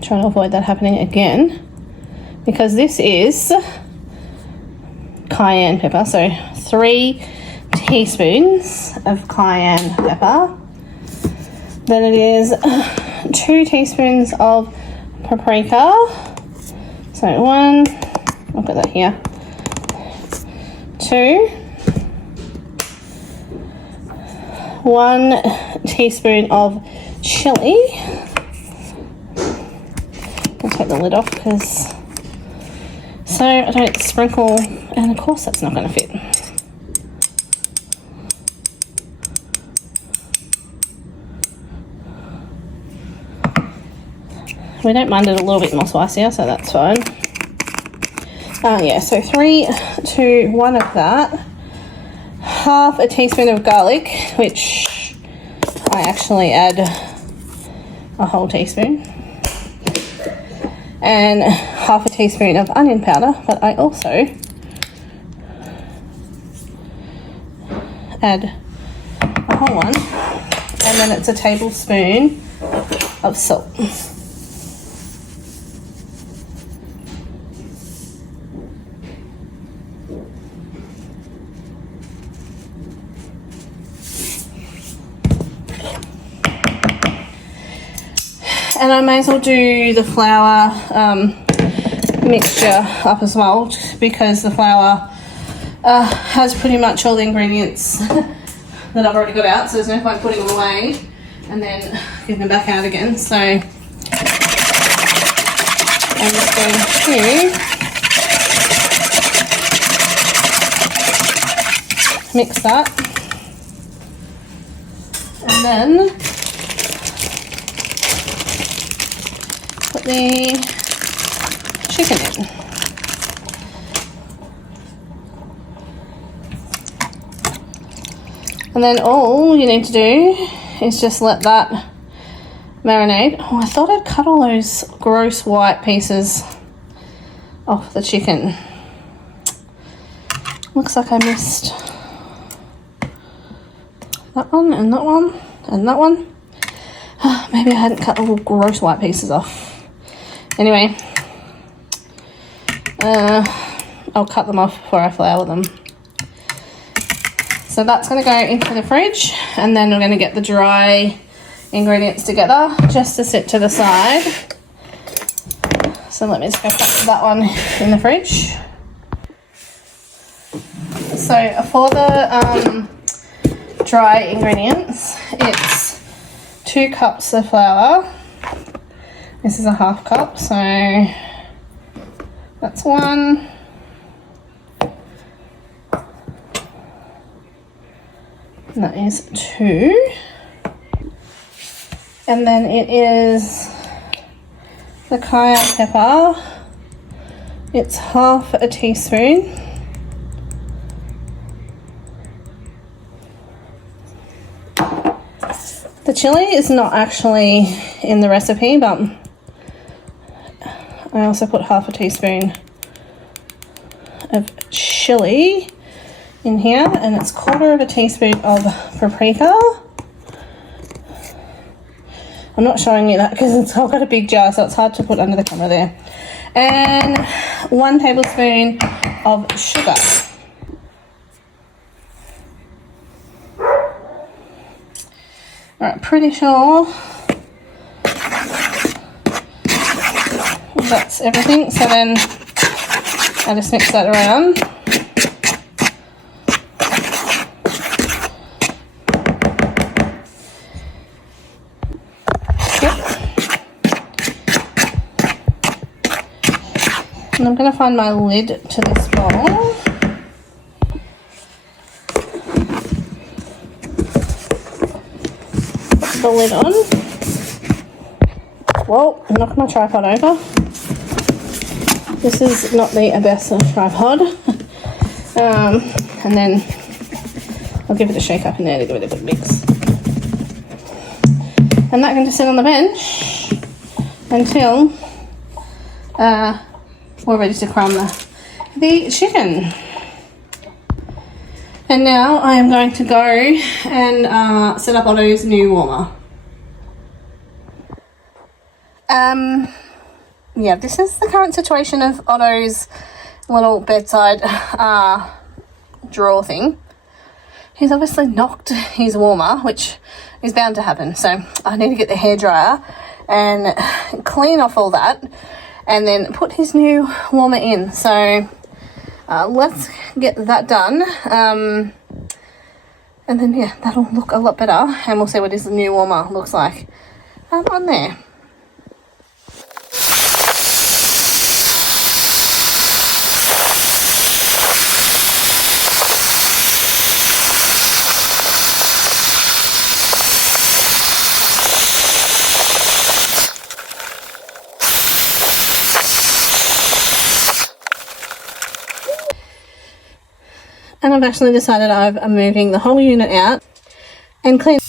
Trying to avoid that happening again, because this is cayenne pepper. So 3 teaspoons of cayenne pepper. Then it is 2 teaspoons of paprika. So 1, I'll put that here. 2, 1 teaspoon of chili. I'll take the lid off because so I don't sprinkle, and of course that's not going to fit. We don't mind it a little bit more spicier, so that's fine. Yeah, so 3 to 1 of that. Half a teaspoon of garlic, which I actually add a whole teaspoon. And half a teaspoon of onion powder, but I also add a whole one. And then it's a tablespoon of salt. And I may as well do the flour mixture up as well, because the flour has pretty much all the ingredients that I've already got out, so there's no point putting them away and then getting them back out again. So I'm just going to mix that. And then put the chicken in. And then all you need to do is just let that marinate. Oh, I thought I'd cut all those gross white pieces off the chicken. Looks like I missed that one and that one and that one. Maybe I hadn't cut all the gross white pieces off. Anyway, I'll cut them off before I flour them. So that's going to go into the fridge, and then we're going to get the dry ingredients together just to sit to the side. So let me just go put that one in the fridge. So for the dry ingredients, it's 2 cups of flour. This is a 1/2 cup, so that's 1. And that is 2. And then it is the cayenne pepper. It's 1/2 teaspoon. The chili is not actually in the recipe, but I also put 1/2 teaspoon of chili in here, and it's 1/4 teaspoon of paprika. I'm not showing you that because I've got a big jar, so it's hard to put under the camera there. And 1 tablespoon of sugar. Alright, pretty sure that's everything. So then I just mix that around. And I'm going to find my lid to this bowl. Put the lid on. Whoa, I knocked my tripod over. This is not the best tripod. And then I'll give it a shake up in there to give it a good mix. And that can just sit on the bench until we're ready to crumb the chicken. And now I am going to go and set up Otto's new warmer. Yeah, this is the current situation of Otto's little bedside drawer thing. He's obviously knocked his warmer, which is bound to happen. So I need to get the hairdryer and clean off all that and then put his new warmer in. So let's get that done. And then, yeah, that'll look a lot better. And we'll see what his new warmer looks like on there. And I've actually decided I'm moving the whole unit out and clean.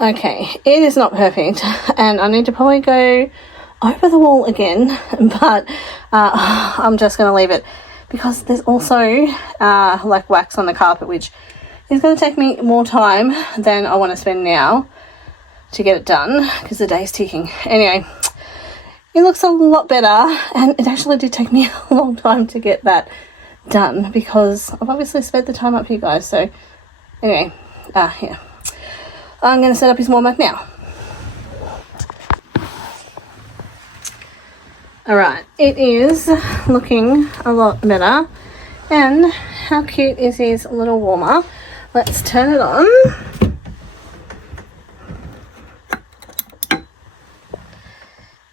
Okay, it is not perfect and I need to probably go over the wall again, but I'm just going to leave it because there's also like wax on the carpet, which is going to take me more time than I want to spend now. to get it done because the day's ticking. Anyway, it looks a lot better, and it actually did take me a long time to get that done because I've obviously spent the time up here, guys. So anyway, yeah, I'm going to set up his warm up now. Alright, it is looking a lot better. And how cute is his little warmer? Let's turn it on.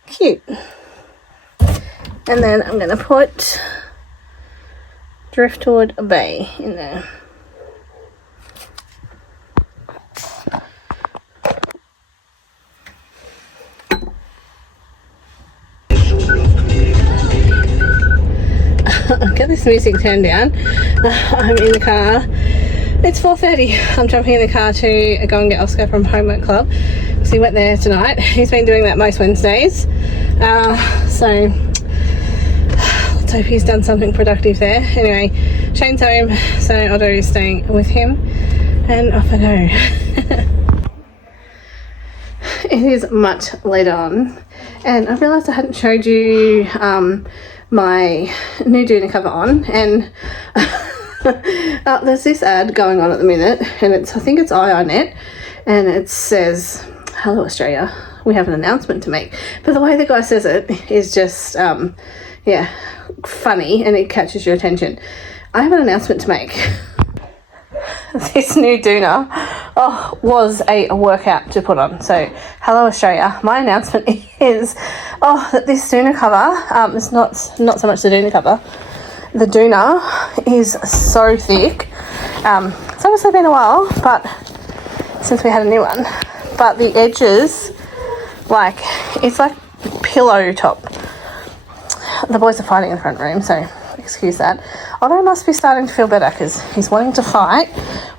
Cute. And then I'm going to put Driftwood Bay in there. I'll get this music turned down. I'm in the car. It's 4:30. I'm jumping in the car to go and get Oscar from Homework Club because he went there tonight. He's been doing that most Wednesdays. So let's hope he's done something productive there. Anyway, Shane's home, so Otto is staying with him, and off I go. It is much later on, and I realised I hadn't showed you my new Doona cover on, and there's this ad going on at the minute, and I think it's IINet, and it says, "Hello Australia, we have an announcement to make." But the way the guy says it is just yeah, funny, and it catches your attention. I have an announcement to make. This new Doona was a workout to put on. So hello Australia, my announcement is that this Doona cover, it's not so much the Doona cover, the Doona is so thick. It's obviously been a while, but since we had a new one, but the edges, like, it's like pillow top. The boys are fighting in the front room, so excuse that. Otto must be starting to feel better because he's wanting to fight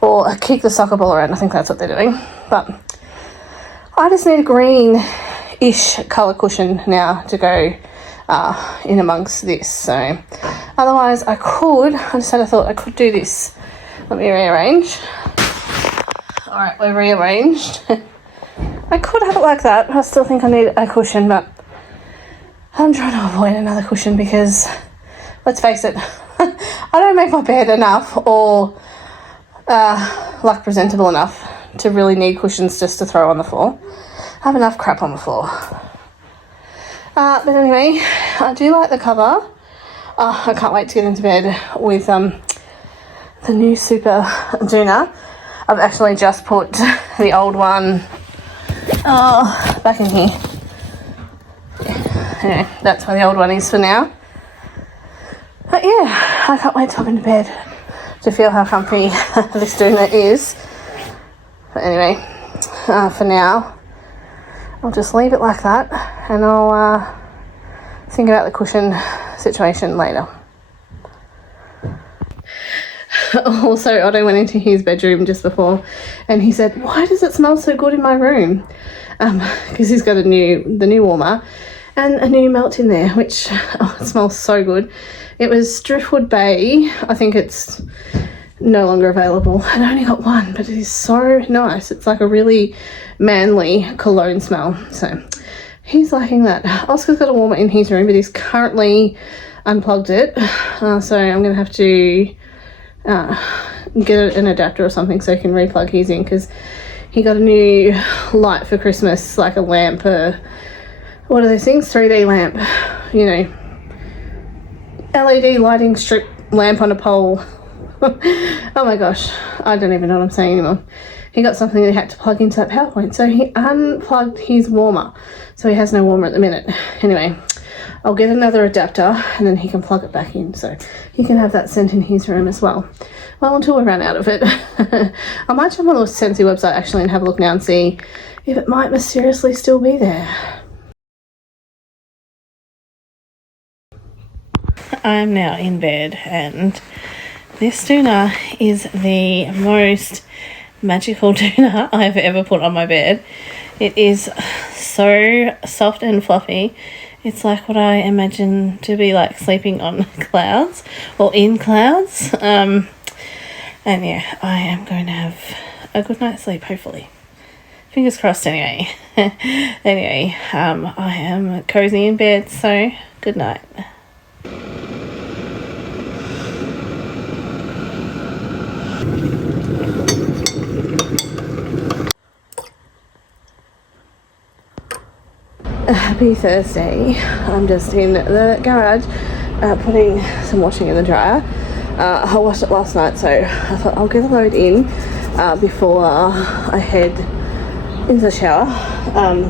or kick the soccer ball around. I think that's what they're doing. But I just need a green-ish colour cushion now to go in amongst this. So otherwise I just had a thought I could do this. Let me rearrange. Alright, we're rearranged. I could have it like that. I still think I need a cushion, but I'm trying to avoid another cushion because, let's face it, I don't make my bed enough or like presentable enough to really need cushions just to throw on the floor. I have enough crap on the floor. But anyway, I do like the cover. I can't wait to get into bed with the new Super Doona. I've actually just put the old one back in here. Anyway, that's where the old one is for now. But yeah, I can't wait to hop into bed to feel how comfy this Doona is. But anyway, for now, I'll just leave it like that, and I'll think about the cushion situation later. Also, Otto went into his bedroom just before, and he said, "Why does it smell so good in my room?" Because he's got the new warmer and a new melt in there, which it smells so good. It was Driftwood Bay. I think it's no longer available. I only got one, but it is so nice. It's like a really manly cologne smell. So he's liking that. Oscar's got a warmer in his room, but he's currently unplugged it. So I'm going to have to get an adapter or something so he can replug his in, because he got a new light for Christmas, like a lamp, what are those things? 3D lamp, you know, LED lighting strip lamp on a pole. Oh my gosh, I don't even know what I'm saying anymore. He got something that he had to plug into that power point, so he unplugged his warmer, so he has no warmer at the minute. Anyway, I'll get another adapter and then he can plug it back in, so he can have that scent in his room as well. Well, until we run out of it. I might jump on the Scentsy website actually and have a look now and see if it might mysteriously still be there. I'm now in bed, and this Doona is the most magical Doona I've ever put on my bed. It is so soft and fluffy. It's like what I imagine to be like sleeping on clouds or in clouds. And yeah, I am going to have a good night's sleep, hopefully. fingers crossed anyway. Anyway, I am cozy in bed, so good night. Happy Thursday. I'm just in the garage putting some washing in the dryer. I washed it last night, so I thought I'll get a load in before I head into the shower.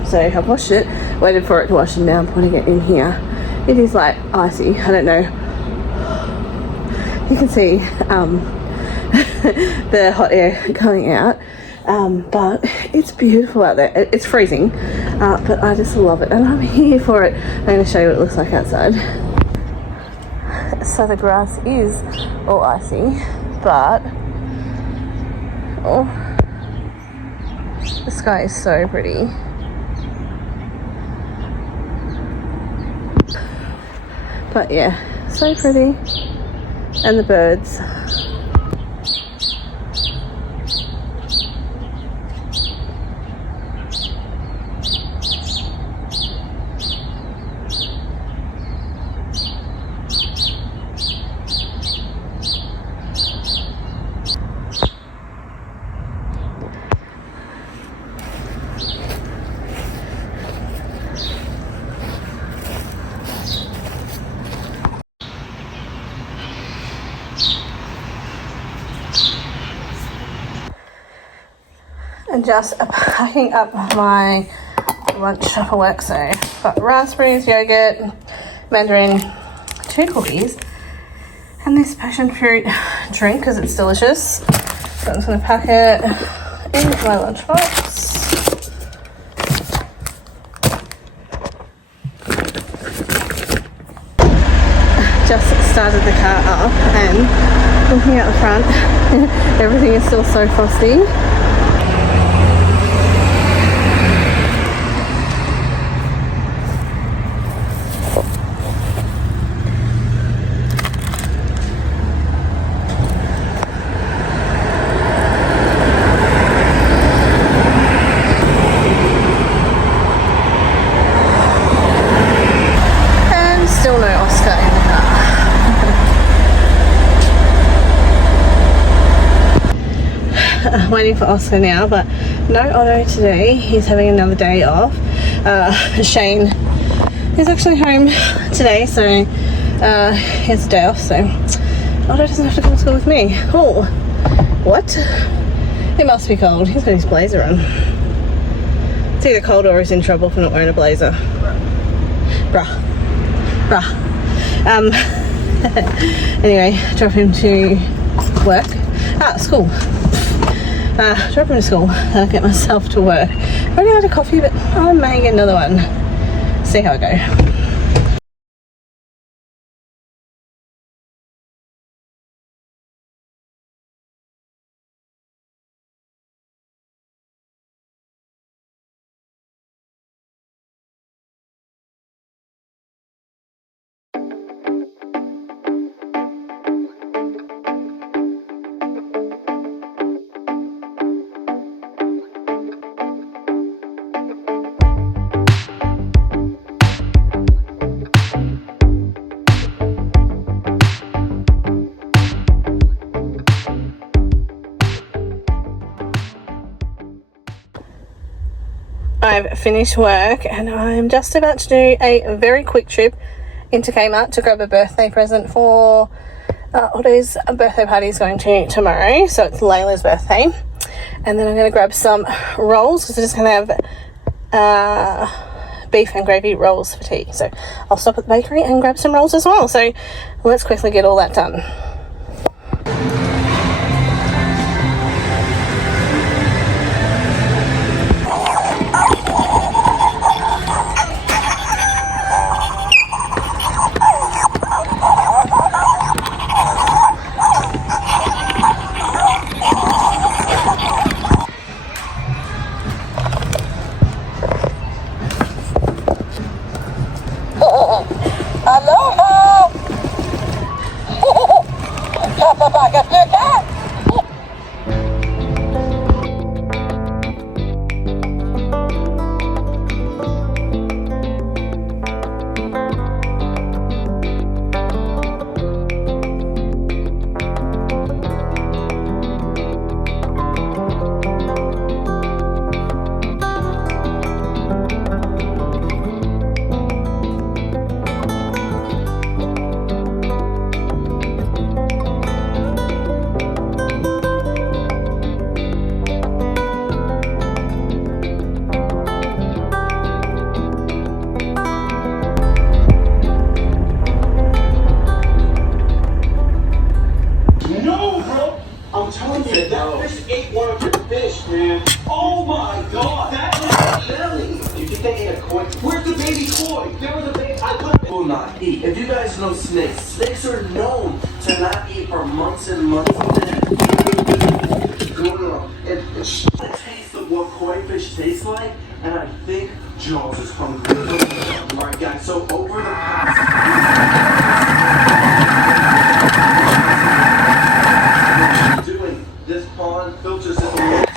So I've washed it, waited for it to wash, and now I'm putting it in here. It is like icy. I don't know. You can see the hot air coming out. But it's beautiful out there. It's freezing, but I just love it, and I'm here for it. I'm going to show you what it looks like outside. So the grass is all icy, but oh, the sky is so pretty. But yeah, so pretty, and the birds. And just packing up my lunch for work. So I've got raspberries, yogurt, mandarin, 2 cookies, and this passion fruit drink because it's delicious. So I'm just going to pack it into my lunchbox. Just started the car up, and looking out the front, everything is still so frosty. Waiting for Oscar now, but no Otto today. He's having another day off. Shane is actually home today, so he has a day off, so Otto doesn't have to come to school with me. Oh, what? It must be cold. He's got his blazer on. It's either cold or he's in trouble for not wearing a blazer. Bruh. Anyway, drop him to work. School. Drop him to school, then I'll get myself to work. I already had a coffee, but I may get another one. See how I go. I've finished work and I'm just about to do a very quick trip into Kmart to grab a birthday present for Otto's birthday party is going to tomorrow, so it's Layla's birthday. And then I'm going to grab some rolls because I'm just going to have beef and gravy rolls for tea. So I'll stop at the bakery and grab some rolls as well. So let's quickly get all that done. Oh my god, that was belly. Do you think they ate a koi? Where's the baby koi? There was a baby. I will not eat. If you guys know snakes, snakes are known to not eat for months and months. It tastes of what koi fish tastes like, and I think Jaws is hungry. Alright guys, so over the past doing this pond filters in the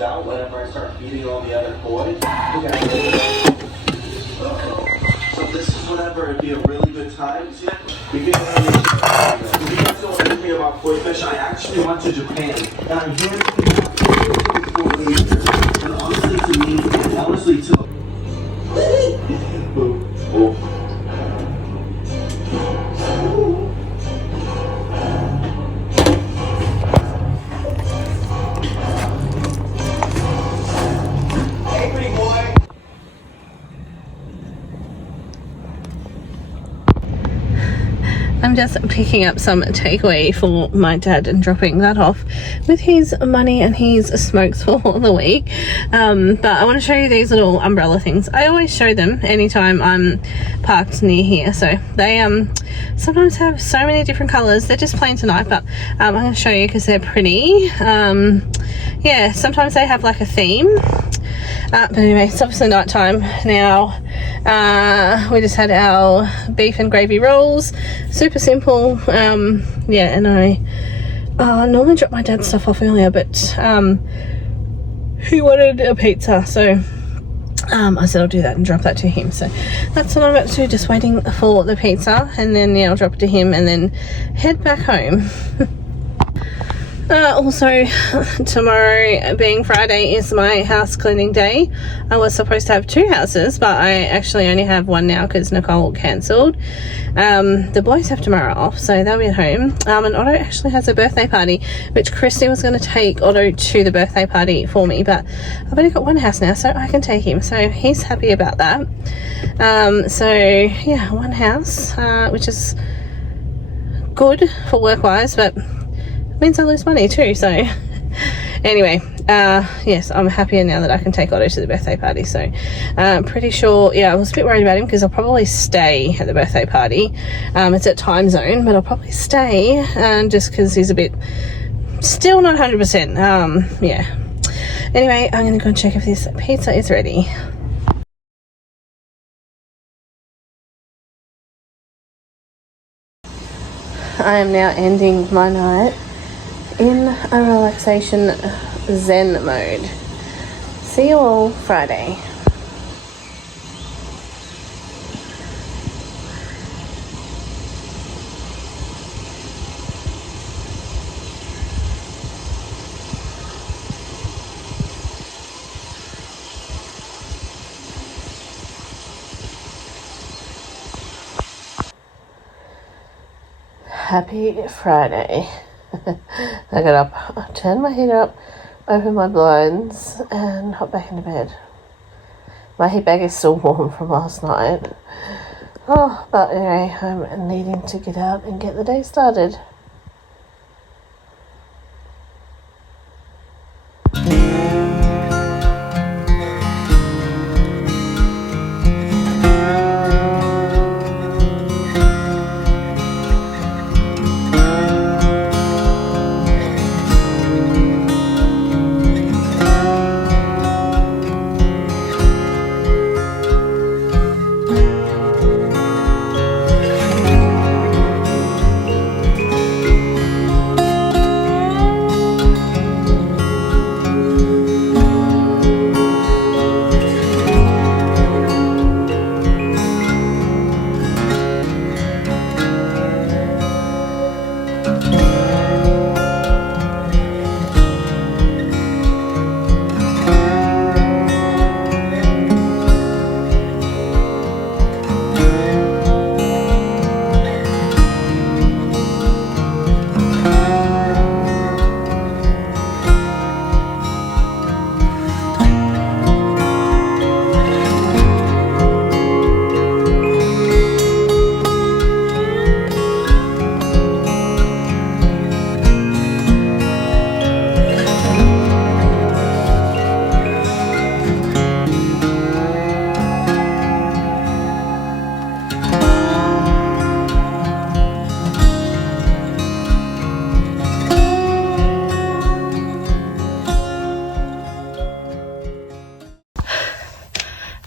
out whenever I start feeding all the other koi. So this is whenever it'd be a really good time. See that? If you guys know anything about koi fish, I actually went to Japan and I'm hearing and honestly to me, honestly to I'm just picking up some takeaway for my dad and dropping that off with his money and his smokes for the week. But I want to show you these little umbrella things. I always show them anytime I'm parked near here. So they sometimes have so many different colors. They're just plain tonight, but I'm going to show you because they're pretty. Yeah, sometimes they have like a theme. But anyway, it's obviously night time now. We just had our beef and gravy rolls, super simple. Yeah, and I normally drop my dad's stuff off earlier, but he wanted a pizza, so I said I'll do that and drop that to him. So that's what I'm about to do, just waiting for the pizza, and then yeah, I'll drop it to him and then head back home. Also, tomorrow being Friday is my house cleaning day. I was supposed to have 2 houses, but I actually only have 1 now because Nicole cancelled. The boys have tomorrow off, so they'll be at home. And Otto actually has a birthday party, which Christy was going to take Otto to the birthday party for me, but I've only got 1 house now, so I can take him. So he's happy about that. So yeah, 1 house, which is good for work-wise, but means I lose money too. So anyway, yes, I'm happier now that I can take Otto to the birthday party. So pretty sure, yeah, I was a bit worried about him because I'll probably stay at the birthday party. It's at time zone, but I'll probably stay just because he's a bit still not 100%. Yeah, anyway, I'm gonna go and check if this pizza is ready. I am now ending my night in a relaxation zen mode. See you all Friday. Happy Friday. I got up, turned my heater up, opened my blinds, and hopped back into bed. My heat bag is still warm from last night. Oh, but anyway, I'm needing to get out and get the day started.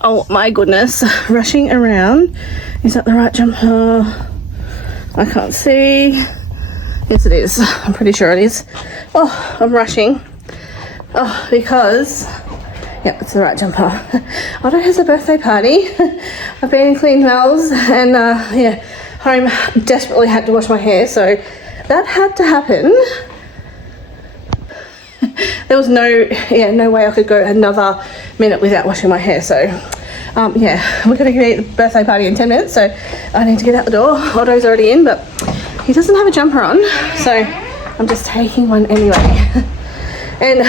Oh my goodness, rushing around. Is that the right jumper? I can't see. Yes, it is. I'm pretty sure it is. Oh, I'm rushing. Oh, because, yep, it's the right jumper. Otto has a birthday party. I've been in clean towels and, yeah, home desperately had to wash my hair, so that had to happen. There was no way I could go another minute without washing my hair, so yeah, we're going to be at the birthday party in 10 minutes, so I need to get out the door. Otto's already in, but he doesn't have a jumper on, so I'm just taking one anyway. And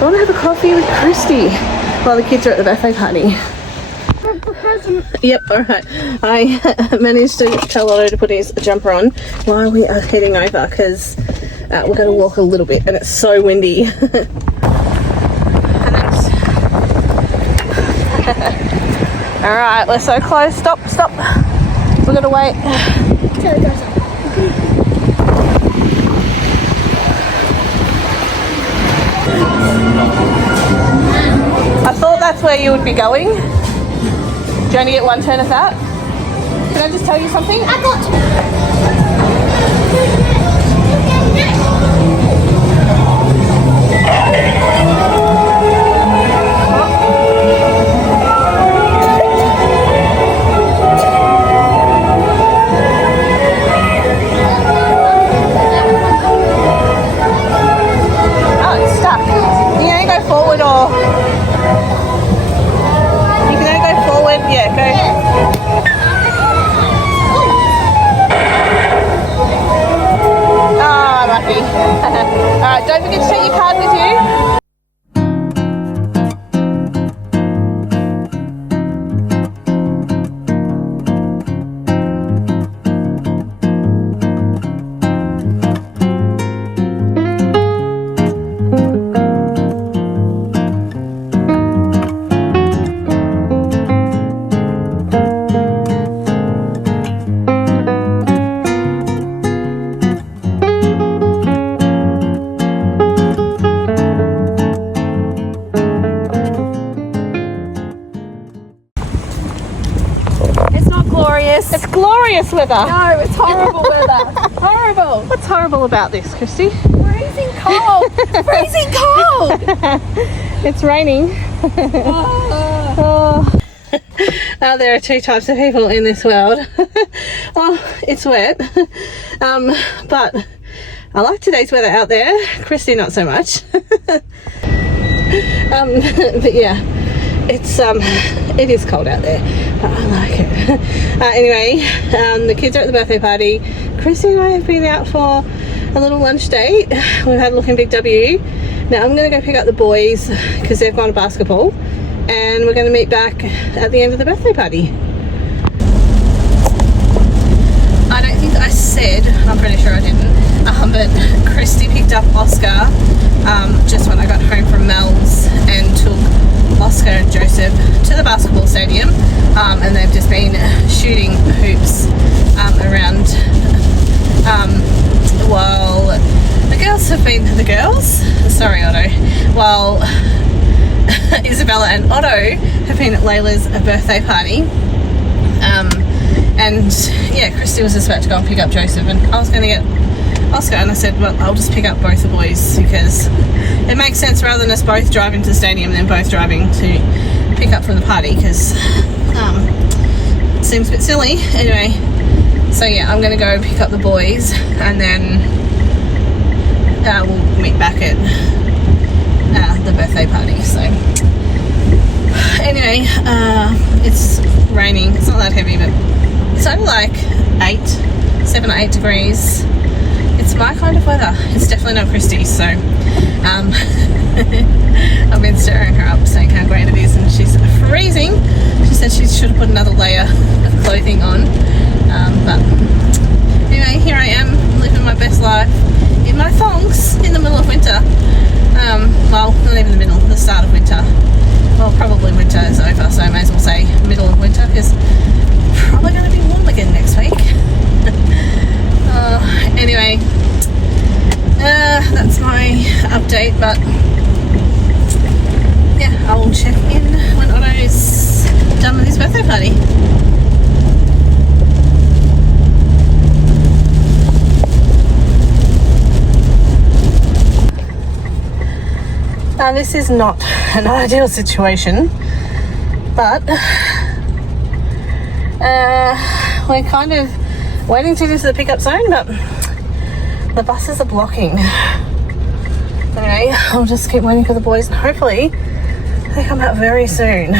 going to have a coffee with Christy while the kids are at the birthday party. Yep, alright. I managed to tell Otto to put his jumper on while we are heading over, because we're going to walk a little bit and it's so windy. Alright, we're so close. Stop. We're going to wait. I thought that's where you would be going. Do you only get one turn of that? Can I just tell you something? I got Oh, it's stuck. You can only go forward or... You can only go forward. Yeah, go. Ah, lucky. Alright, don't forget to take your card with you. It's glorious weather. No, it's horrible weather. Horrible. What's horrible about this, Christy? Freezing cold. Freezing cold. It's raining. Oh. There are two types of people in this world. Oh, it's wet. But I like today's weather out there. Christy, not so much. But yeah, it is cold out there, but I like it. Anyway, the kids are at the birthday party. Christy and I have been out for a little lunch date. We've had a look in Big W. Now I'm going to go pick up the boys because they've gone to basketball, and we're going to meet back at the end of the birthday party. I don't think I said, I'm pretty sure I didn't, but Christy picked up Oscar just when I got home from Mel's and took Oscar and Joseph to the basketball stadium, and they've just been shooting hoops around while sorry Otto, while Isabella and Otto have been at Layla's birthday party. And yeah, Christy was just about to go and pick up Joseph, and I was going to get Oscar, and I said, well, I'll just pick up both the boys because it makes sense rather than us both driving to the stadium and then both driving to pick up from the party, because it seems a bit silly. Anyway, so yeah, I'm going to go pick up the boys, and then we'll meet back at the birthday party. So anyway, it's raining. It's not that heavy, but it's only like 7 or 8 degrees. It's my kind of weather. It's definitely not Christy's, so I've been stirring her up saying how great it is, and she's freezing. She said she should have put another layer of clothing on, but anyway, here I am living my best life in my thongs in the middle of winter. Well, not even the middle, the start of winter. Well, probably winter is over, so I may as well say middle of winter, because probably going to be warm again next week. Anyway, that's my update, but yeah, I will check in when Otto is birthday party. Now this is not an ideal situation, but we're kind of waiting to get to the pickup zone, but the buses are blocking. Anyway, I'll just keep waiting for the boys and hopefully they come out very soon.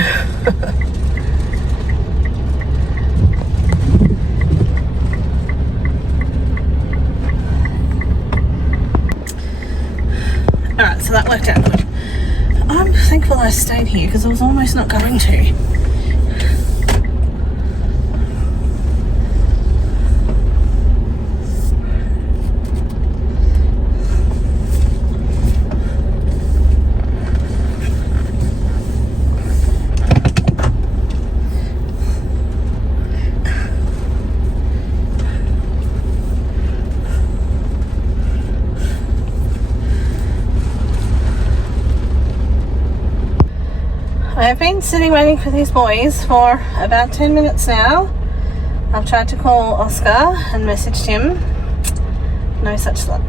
Alright, so that worked out good. I'm thankful I stayed here because I was almost not going to. I've been sitting waiting for these boys for about 10 minutes now. I've tried to call Oscar and messaged him. No such luck.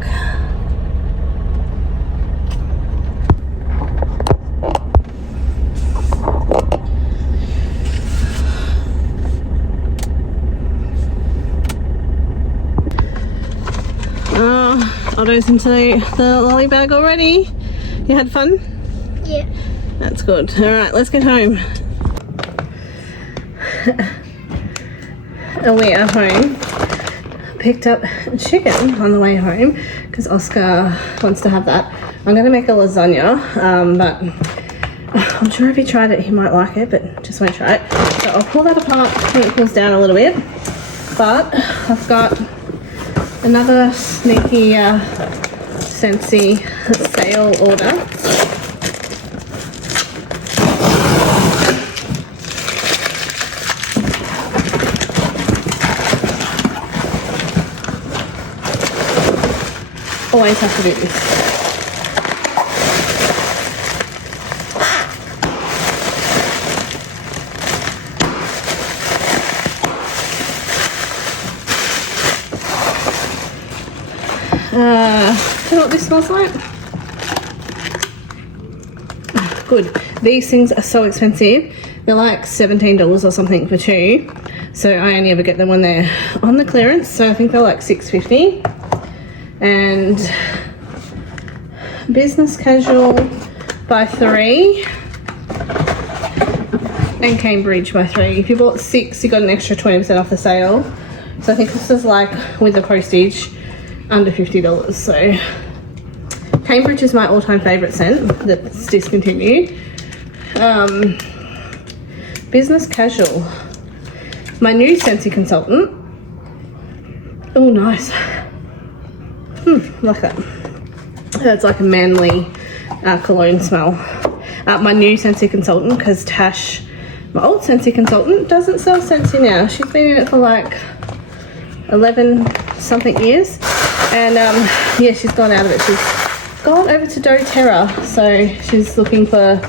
Otto's into the lolly bag already. You had fun? Yeah. That's good. Alright, let's get home. We are home. Picked up chicken on the way home because Oscar wants to have that. I'm going to make a lasagna, but I'm sure if he tried it he might like it, but just won't try it. So I'll pull that apart when it cools down a little bit. But I've got another sneaky Scentsy sale order. Always have to do this. Do you know what this smells like? Good. These things are so expensive. They're like $17 or something for two. So I only ever get them when they're on the clearance. So I think they're like $6.50. And business casual by 3 and Cambridge by 3. If you bought 6 you got an extra 20% off the sale, so I think this is like with the postage under $50. So Cambridge is my all-time favorite scent that's discontinued. Business casual, my new Scentsy consultant. Oh nice. Like that. That's like a manly cologne smell. My new Scentsy consultant, because Tash, my old Scentsy consultant, doesn't sell Scentsy now. She's been in it for like 11 something years, and yeah, she's gone out of it. She's gone over to doTERRA, so she's looking for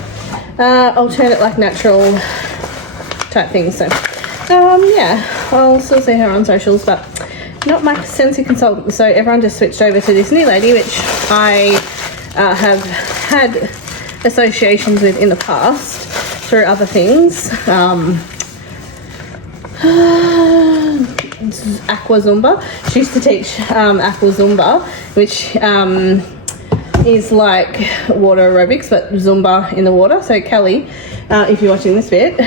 alternate, like natural type things. So yeah, I'll still see her on socials, but not my Scentsy consultant. So everyone just switched over to this new lady, which I have had associations with in the past through other things. Aqua Zumba. She used to teach Aqua Zumba, which is like water aerobics but Zumba in the water. So Kelly, if you're watching this bit,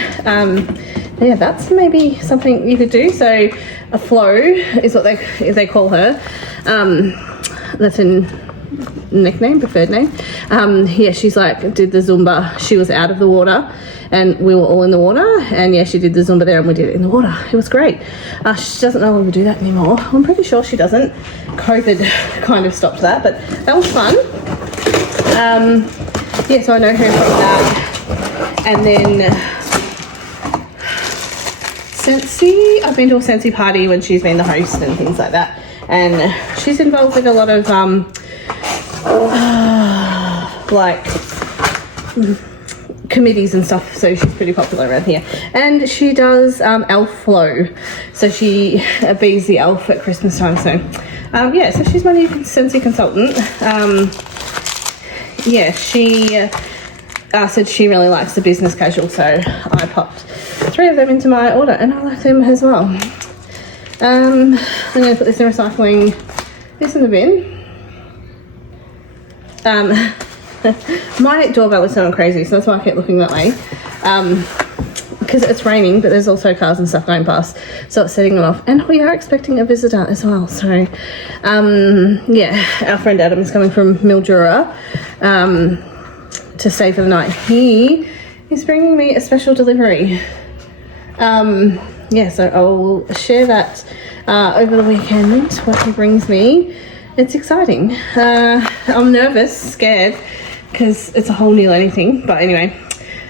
yeah, that's maybe something you could do. So a flow is what they call her. That's a nickname, preferred name. Yeah, she's like did the Zumba. She was out of the water and we were all in the water, and yeah, she did the Zumba there and we did it in the water. It was great. She doesn't no longer do that anymore. I'm pretty sure she doesn't. COVID kind of stopped that, but that was fun. Yeah, so I know her from that. And then Scentsy, I've been to a Scentsy party when she's been the host and things like that, and she's involved with a lot of like committees and stuff, so she's pretty popular around here. And she does elf flow, so she bees the elf at Christmas time. So yeah, so she's my new Scentsy consultant. Yeah, she said she really likes the business casual, so I popped 3 of them into my order, and I like them as well. I'm going to put this in recycling, this in the bin. My doorbell is going crazy, so that's why I kept looking that way, because it's raining, but there's also cars and stuff going past, so it's setting it off. And we are expecting a visitor as well, so yeah, our friend Adam is coming from Mildura to stay for the night. He is bringing me a special delivery. Yeah, so I'll share that over the weekend, what he brings me. It's exciting. I'm nervous, scared, because it's a whole new learning thing. But anyway,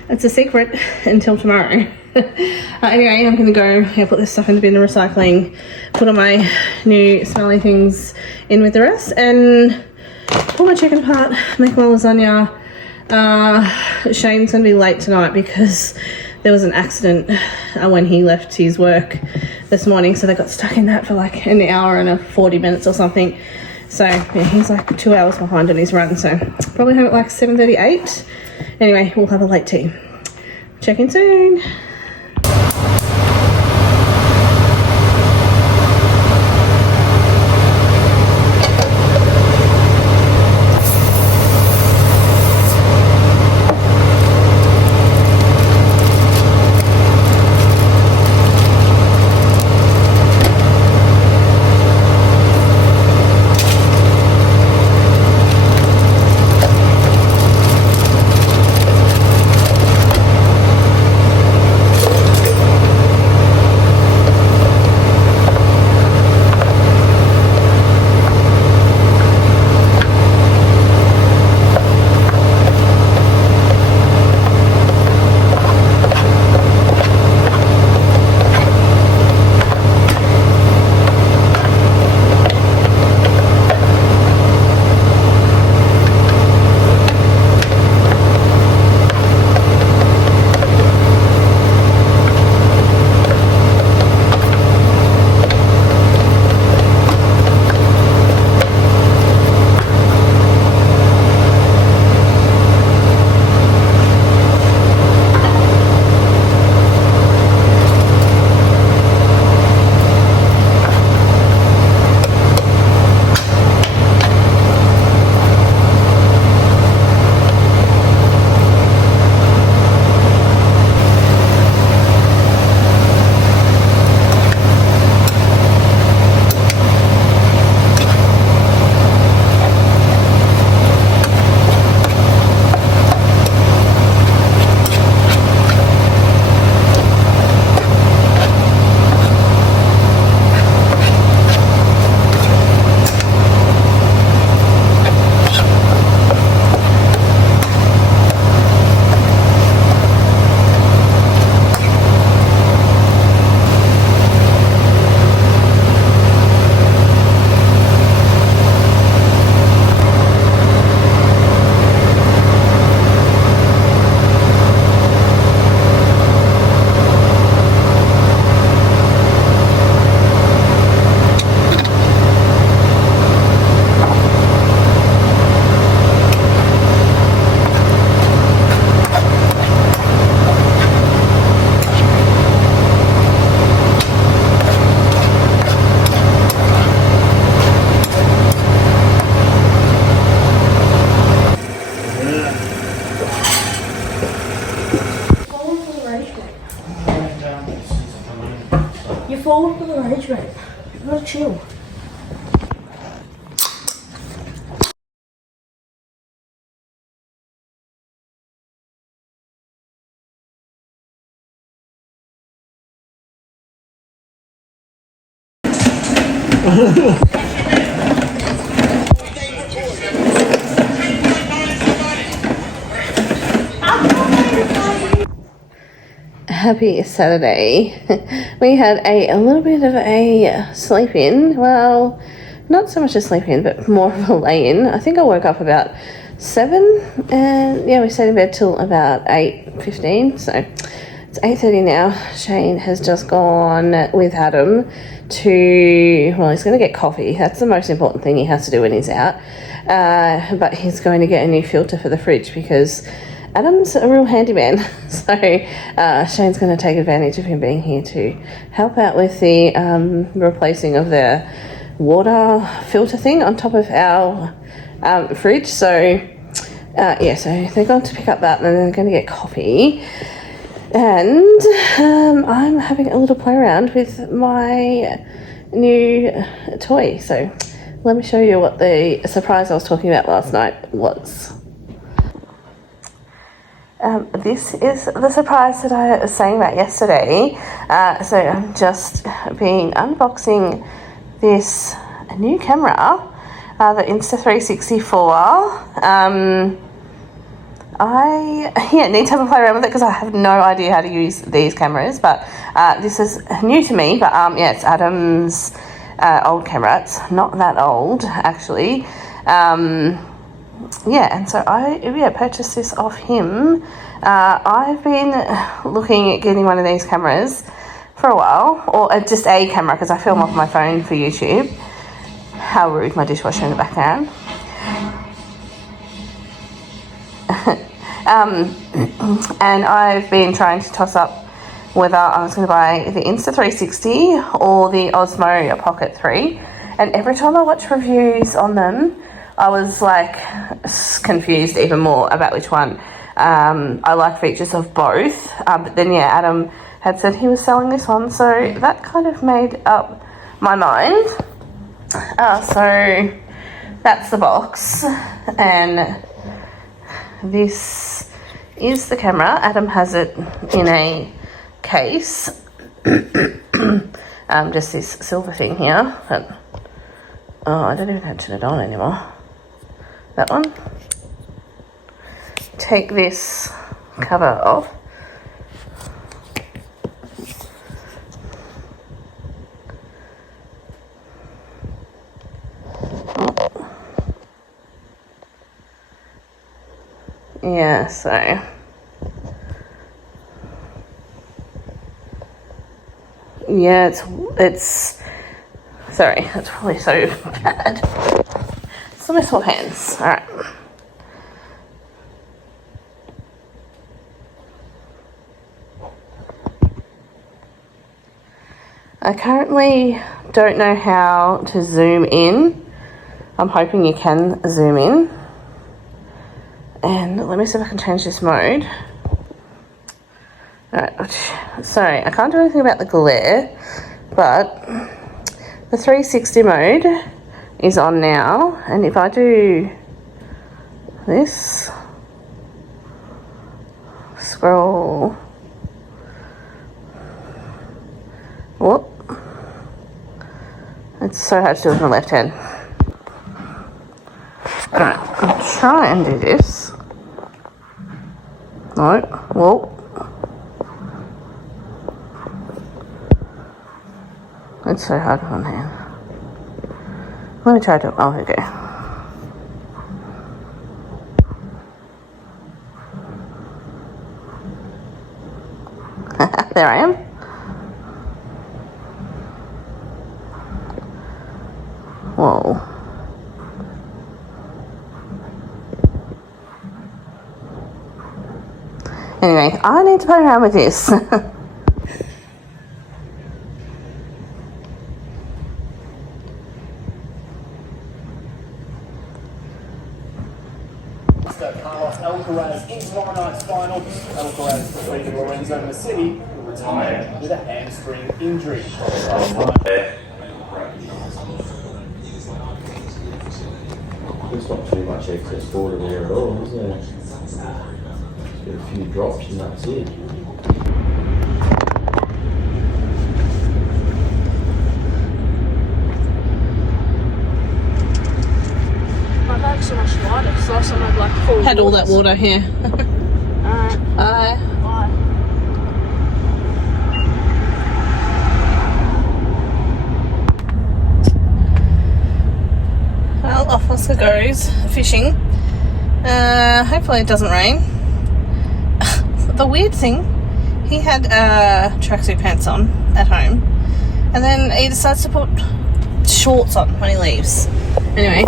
it's a secret until tomorrow. Anyway, I'm going to go put this stuff in the bin of recycling, put all my new smelly things in with the rest, and pull my chicken apart, make my lasagna. Shane's going to be late tonight because there was an accident when he left his work this morning, so they got stuck in that for like an hour and 40 minutes or something. So yeah, he's like 2 hours behind on his run, so probably home at like 7:38. Anyway, we'll have a late tea. Check in soon. You're falling for the rage, mate. You gotta chill. Happy Saturday. We had a little bit of a sleep in. Well, not so much a sleep in, but more of a lay in. I think I woke up about 7, and yeah, we stayed in bed till about 8:15, so it's 8:30 now. Shane has just gone with Adam to, well, he's going to get coffee. That's the most important thing he has to do when he's out, but he's going to get a new filter for the fridge because Adam's a real handyman. So Shane's going to take advantage of him being here to help out with the replacing of the water filter thing on top of our fridge. So yeah, so they're going to pick up that and then they're going to get coffee, and I'm having a little play around with my new toy. So let me show you what the surprise I was talking about last night was. This is the surprise that I was saying about yesterday. So I'm just unboxing this new camera, the Insta360. I need to have a play around with it because I have no idea how to use these cameras, but this is new to me. But yeah, it's Adam's old camera. It's not that old actually. Yeah, and so I purchased this off him. I've been looking at getting one of these cameras for a while, or just a camera because I film off my phone for YouTube. How rude, my dishwasher in the background. And I've been trying to toss up whether I was going to buy the Insta360 or the Osmo Pocket 3, and every time I watch reviews on them I was like confused even more about which one. I like features of both, but then yeah, Adam had said he was selling this one, so that kind of made up my mind. So that's the box, and this is the camera. Adam has it in a case, just this silver thing here, but I don't even have to turn it on anymore. That one. Take this cover off. Yeah, so yeah, it's sorry, that's probably so bad. So let's swap hands. All right. I currently don't know how to zoom in. I'm hoping you can zoom in. And let me see if I can change this mode. Alright, sorry, I can't do anything about the glare, but the 360 mode is on now, and if I do this, scroll, whoop, it's so hard to do with my left hand. Alright, I'll try and do this. No, well, it's so hard with one hand. Let me try to, oh, okay. There I am. Whoa. Anyway, I need to play around with this. Alcaraz in tomorrow night's final. Alcaraz defeated Lorenzo Musetti, who retired with a hamstring injury. There's not too much excess water there at all, is there? Just get a few drops and that's it. My bag's so much lighter because last time I had like full. Had all that water here. Alright. Bye. Bye. Well, off Oscar goes fishing. Hopefully it doesn't rain. The weird thing, he had tracksuit pants on at home, and then he decides to put shorts on when he leaves. Anyway,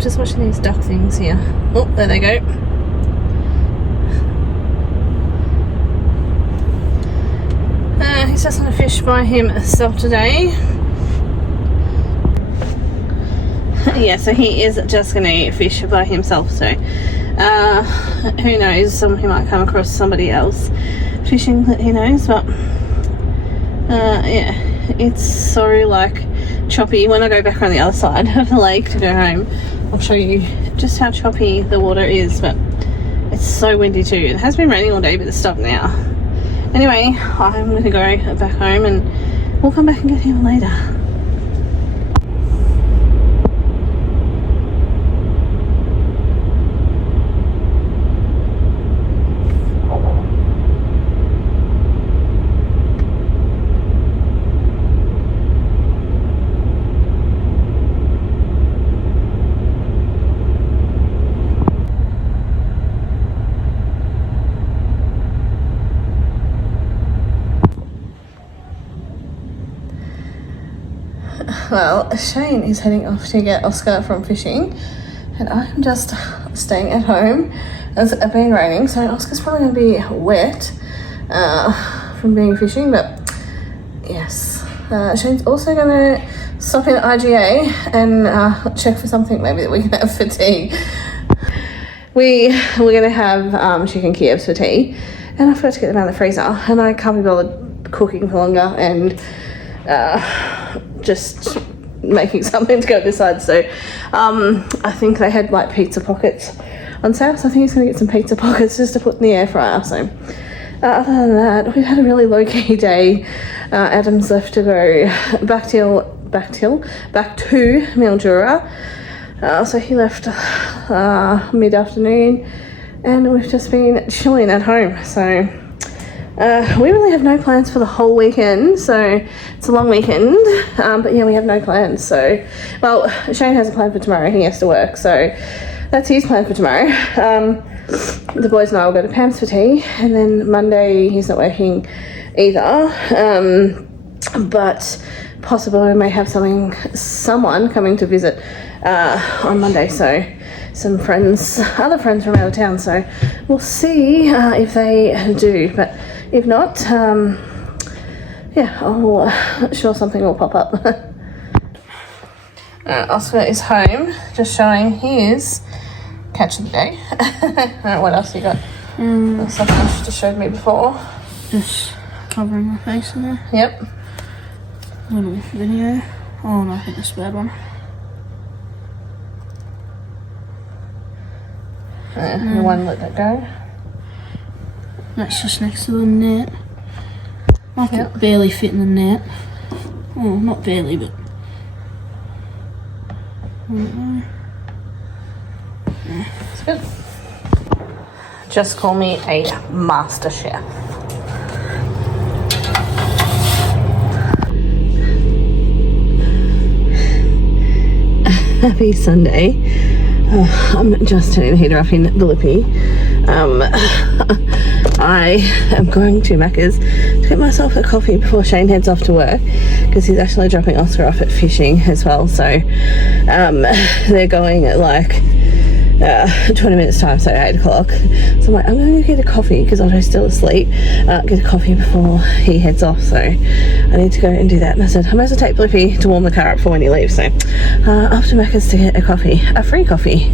just watching these duck things here. Oh, there they go. He's just going to fish by himself today. Yeah, so he is just going to fish by himself, so who knows, he might come across somebody else fishing that he knows, but yeah, it's so like choppy. When I go back around the other side of the lake to go home, I'll show you just how choppy the water is, but it's so windy too. It has been raining all day, but it's stopped now. Anyway, I'm going to go back home and we'll come back and get him later. Well, Shane is heading off to get Oscar from fishing, and I'm just staying at home. It's been raining, so Oscar's probably going to be wet from being fishing, but yes. Shane's also going to stop in IGA and check for something maybe that we can have for tea. We're going to have chicken Kievs for tea, and I forgot to get them out of the freezer, and I can't be bothered cooking for longer and just making something to go decide. So I think they had like pizza pockets on sale, so I think he's going to get some pizza pockets just to put in the air fryer. So other than that, we've had a really low-key day. Adam's left to go back to Mildura, so he left mid-afternoon, and we've just been chilling at home. So we really have no plans for the whole weekend, so it's a long weekend, but yeah, we have no plans. So, well, Shane has a plan for tomorrow. He has to work, so that's his plan for tomorrow. The boys and I will go to Pam's for tea, and then Monday he's not working either, but possibly we may have someone coming to visit on Monday, so some other friends from out of town, so we'll see if they do, but if not, yeah, I'm sure something will pop up. Oscar is home, just showing his catch of the day. What else you got? Something you just showed me before. Just covering my face in there. Yep. Little video. Oh no, I think that's a bad one. The one let it go. That's just next to the net. I could barely fit in the net. Oh, not barely, but It's good. Just call me a master chef. Happy Sunday. I'm just turning the heater off in Philippi. I am going to Macca's to get myself a coffee before Shane heads off to work, because he's actually dropping Oscar off at fishing as well, so they're going at like 20 minutes time, so 8 o'clock. So I'm like, I'm going to go get a coffee because Otto's still asleep, get a coffee before he heads off, so I need to go and do that. And I said I might as well take Blippi to warm the car up for when he leaves, so off to Macca's to get a free coffee.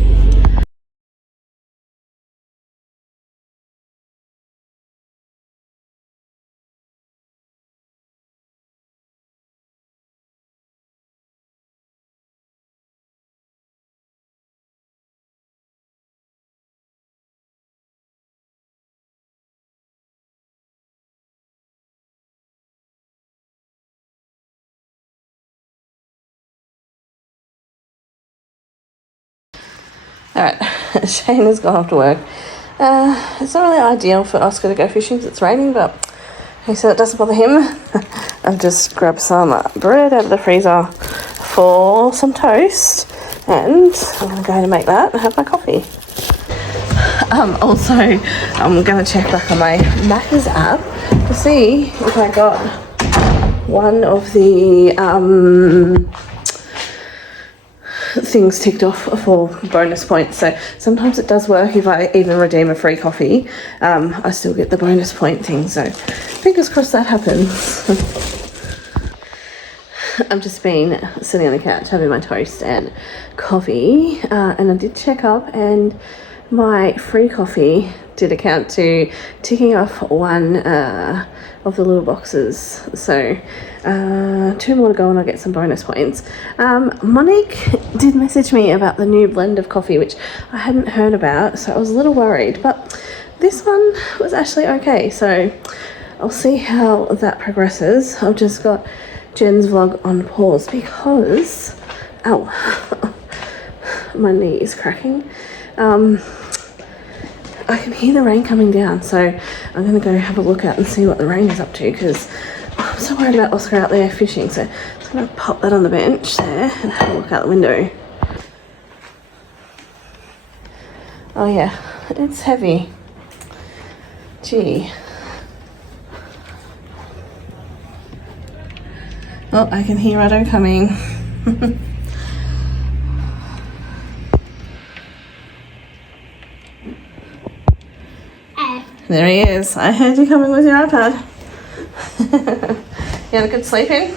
Alright, Shane has gone off to work. It's not really ideal for Oscar to go fishing because it's raining, but he said it doesn't bother him. I've just grabbed some bread out of the freezer for some toast And I'm going to go to make that and have my coffee. Also, I'm going to check back on my Macca's app to see if I got one of the things ticked off for bonus points. So sometimes it does work. If I even redeem a free coffee, I still get the bonus point thing. So fingers crossed that happens. I've just been sitting on the couch having my toast and coffee, and I did check up, and my free coffee did account to ticking off one of the little boxes. So 2 more to go and I'll get some bonus points. Monique did message me about the new blend of coffee, which I hadn't heard about, so I was a little worried, but this one was actually okay. So I'll see how that progresses. I've just got Jen's vlog on pause because, my knee is cracking. I can hear the rain coming down, so I'm going to go have a look out and see what the rain is up to, because I'm so worried about Oscar out there fishing. So I'm just going to pop that on the bench there and have a look out the window. Oh yeah, it's heavy. Gee. Oh, I can hear Otto coming. There he is. I heard you coming with your iPad. You had a good sleep in?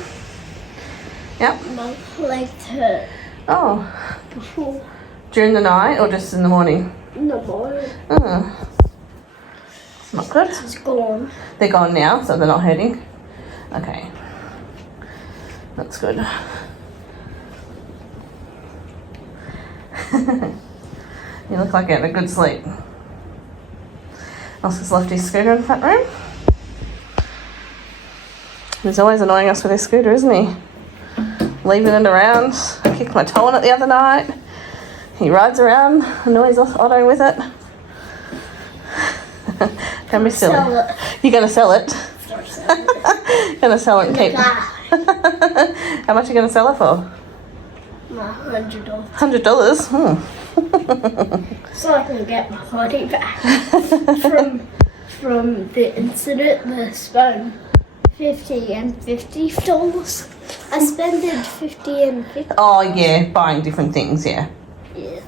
Yep. My legs hurt Oh, before during the night or just in the morning? in the morning. Oh. It's not good. It's gone. They're gone now, so they're not hurting? Okay. That's good. You look like you had a good sleep. Oscar's left his scooter in the front room. He's always annoying us with his scooter, isn't he? Leaving it around. I kicked my toe on it the other night. He rides around, annoys Otto with it. Don't be silly. Sell it. You're going to sell it? Start selling it. Going to sell it and keep... Ah, How much are you going to sell it for? my $100. $100? So I can get my money back from the incident. The spun $50 and $50. I spent it $50 and $50. Oh, yeah, buying different things, yeah. Yeah.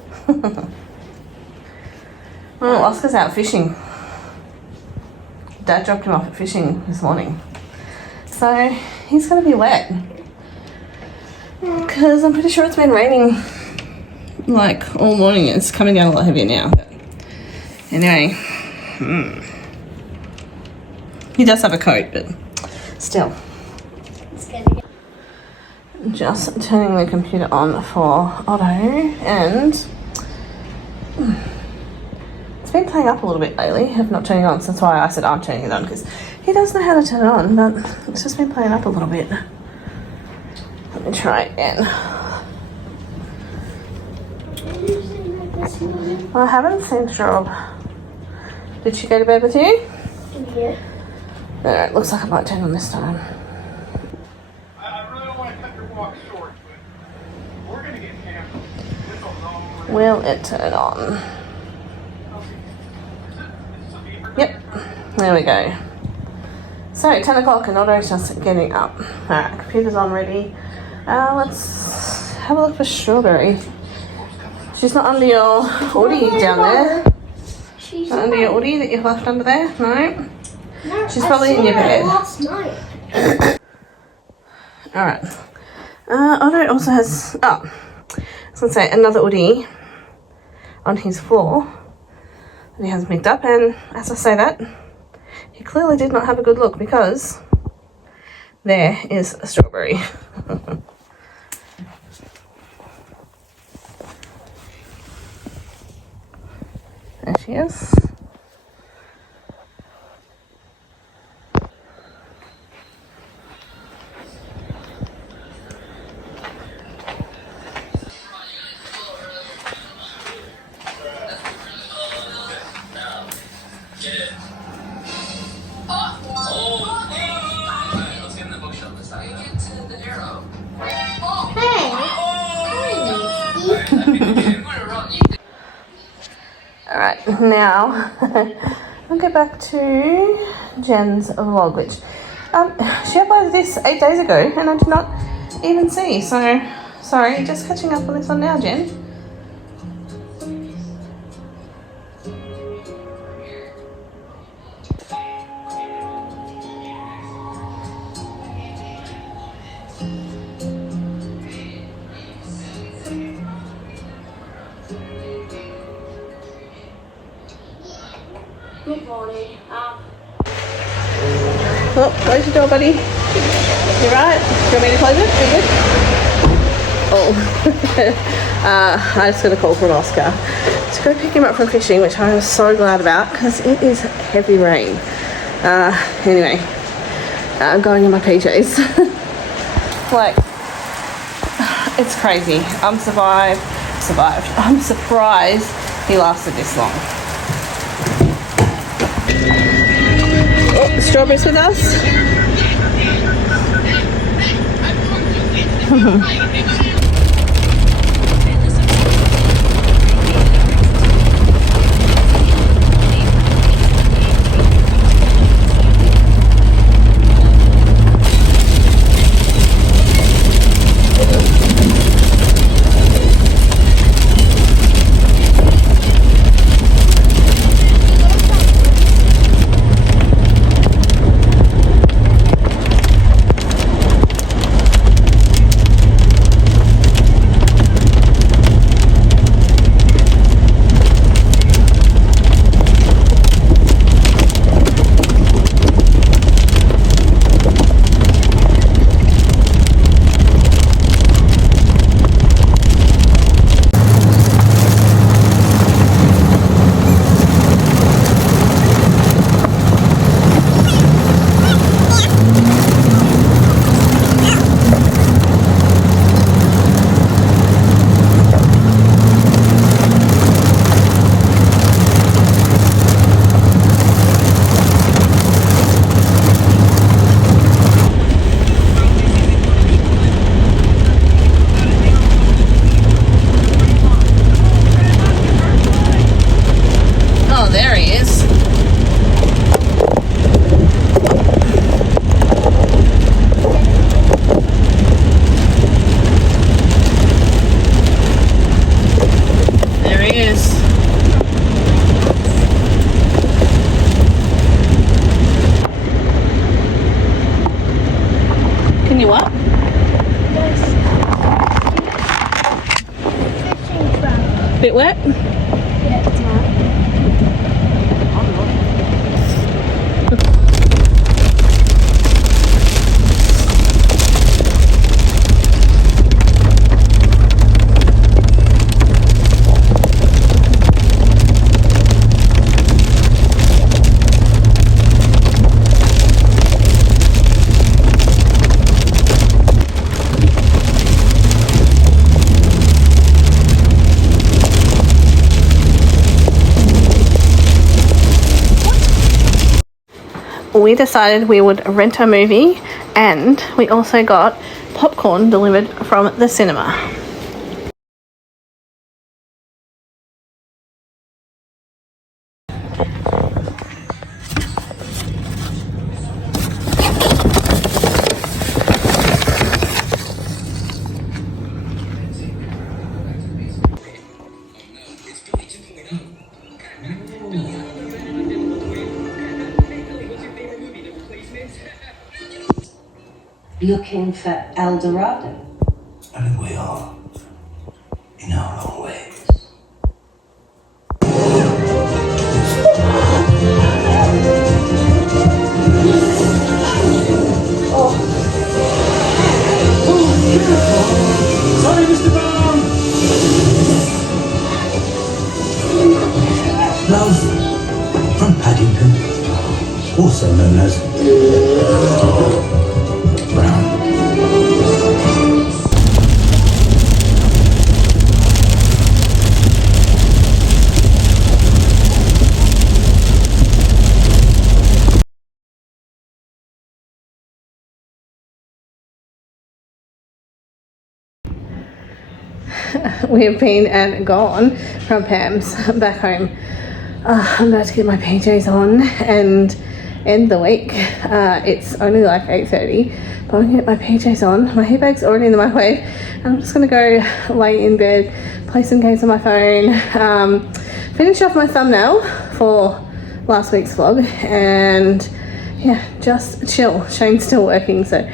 Oh, Oscar's out fishing. Dad dropped him off at fishing this morning. So, he's going to be wet. Because I'm pretty sure it's been raining like all morning. It's coming down a lot heavier now. But anyway, he does have a coat, but still. It's gonna get Just turning the computer on for Otto, and it's been playing up a little bit lately. I've not turned it on, so that's why I said I'm turning it on, because he does know how to turn it on, but it's just been playing up a little bit. Let me try again. I haven't seen Strob. Did she go to bed with you? yeah. Alright, looks like I might turn on this time. I really don't want to cut your walk short, but we're going to get hammered. It's a long way. Will it turn on? Yep, there we go. So, 10 o'clock and Otto's just getting up. Alright, computer's on ready. Let's have a look for Strawberry. She's not under your hoodie down there. She's Not under your hoodie that you've left under there? No? No, She's I probably in saw your her bed. last night. Alright. Otto also has, I was going to say, another hoodie on his floor that he hasn't picked up, and as I say that, he clearly did not have a good look, because there is a Strawberry. There she is. now I'll get back to Jen's vlog, which she uploaded this 8 days ago and I did not even see. So sorry, just catching up on this one now, Jen. Good morning. Oh, close your door, buddy. You right? Do you want me to close it? You good? Oh, I just got a call from Oscar to go pick him up from fishing, which I was so glad about because it is heavy rain. Anyway, I'm going in my PJs. Like, it's crazy. I'm survived. I'm surprised he lasted this long. Oh, strawberries with us. Oh, there he is. There he is. Can you what? Bit wet? Yeah, it's not. We decided we would rent a movie and we also got popcorn delivered from the cinema. Looking for El Dorado? I think we are. In our own ways. Sorry, Mr. Brown! Love from Paddington, also known as Brown. We have been and gone from Pam's back home. I'm about to get my PJs on and end the week. It's only like 8:30, but I'm gonna get my PJs on. My hair bag's already in the microwave, and I'm just gonna go lay in bed, play some games on my phone, finish off my thumbnail for last week's vlog, and yeah, just chill. Shane's still working, so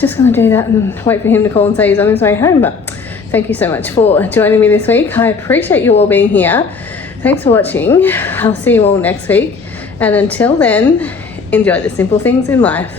just gonna do that and wait for him to call and say he's on his way home. But thank you so much for joining me this week. I appreciate you all being here. Thanks for watching. I'll see you all next week, and until then, enjoy the simple things in life.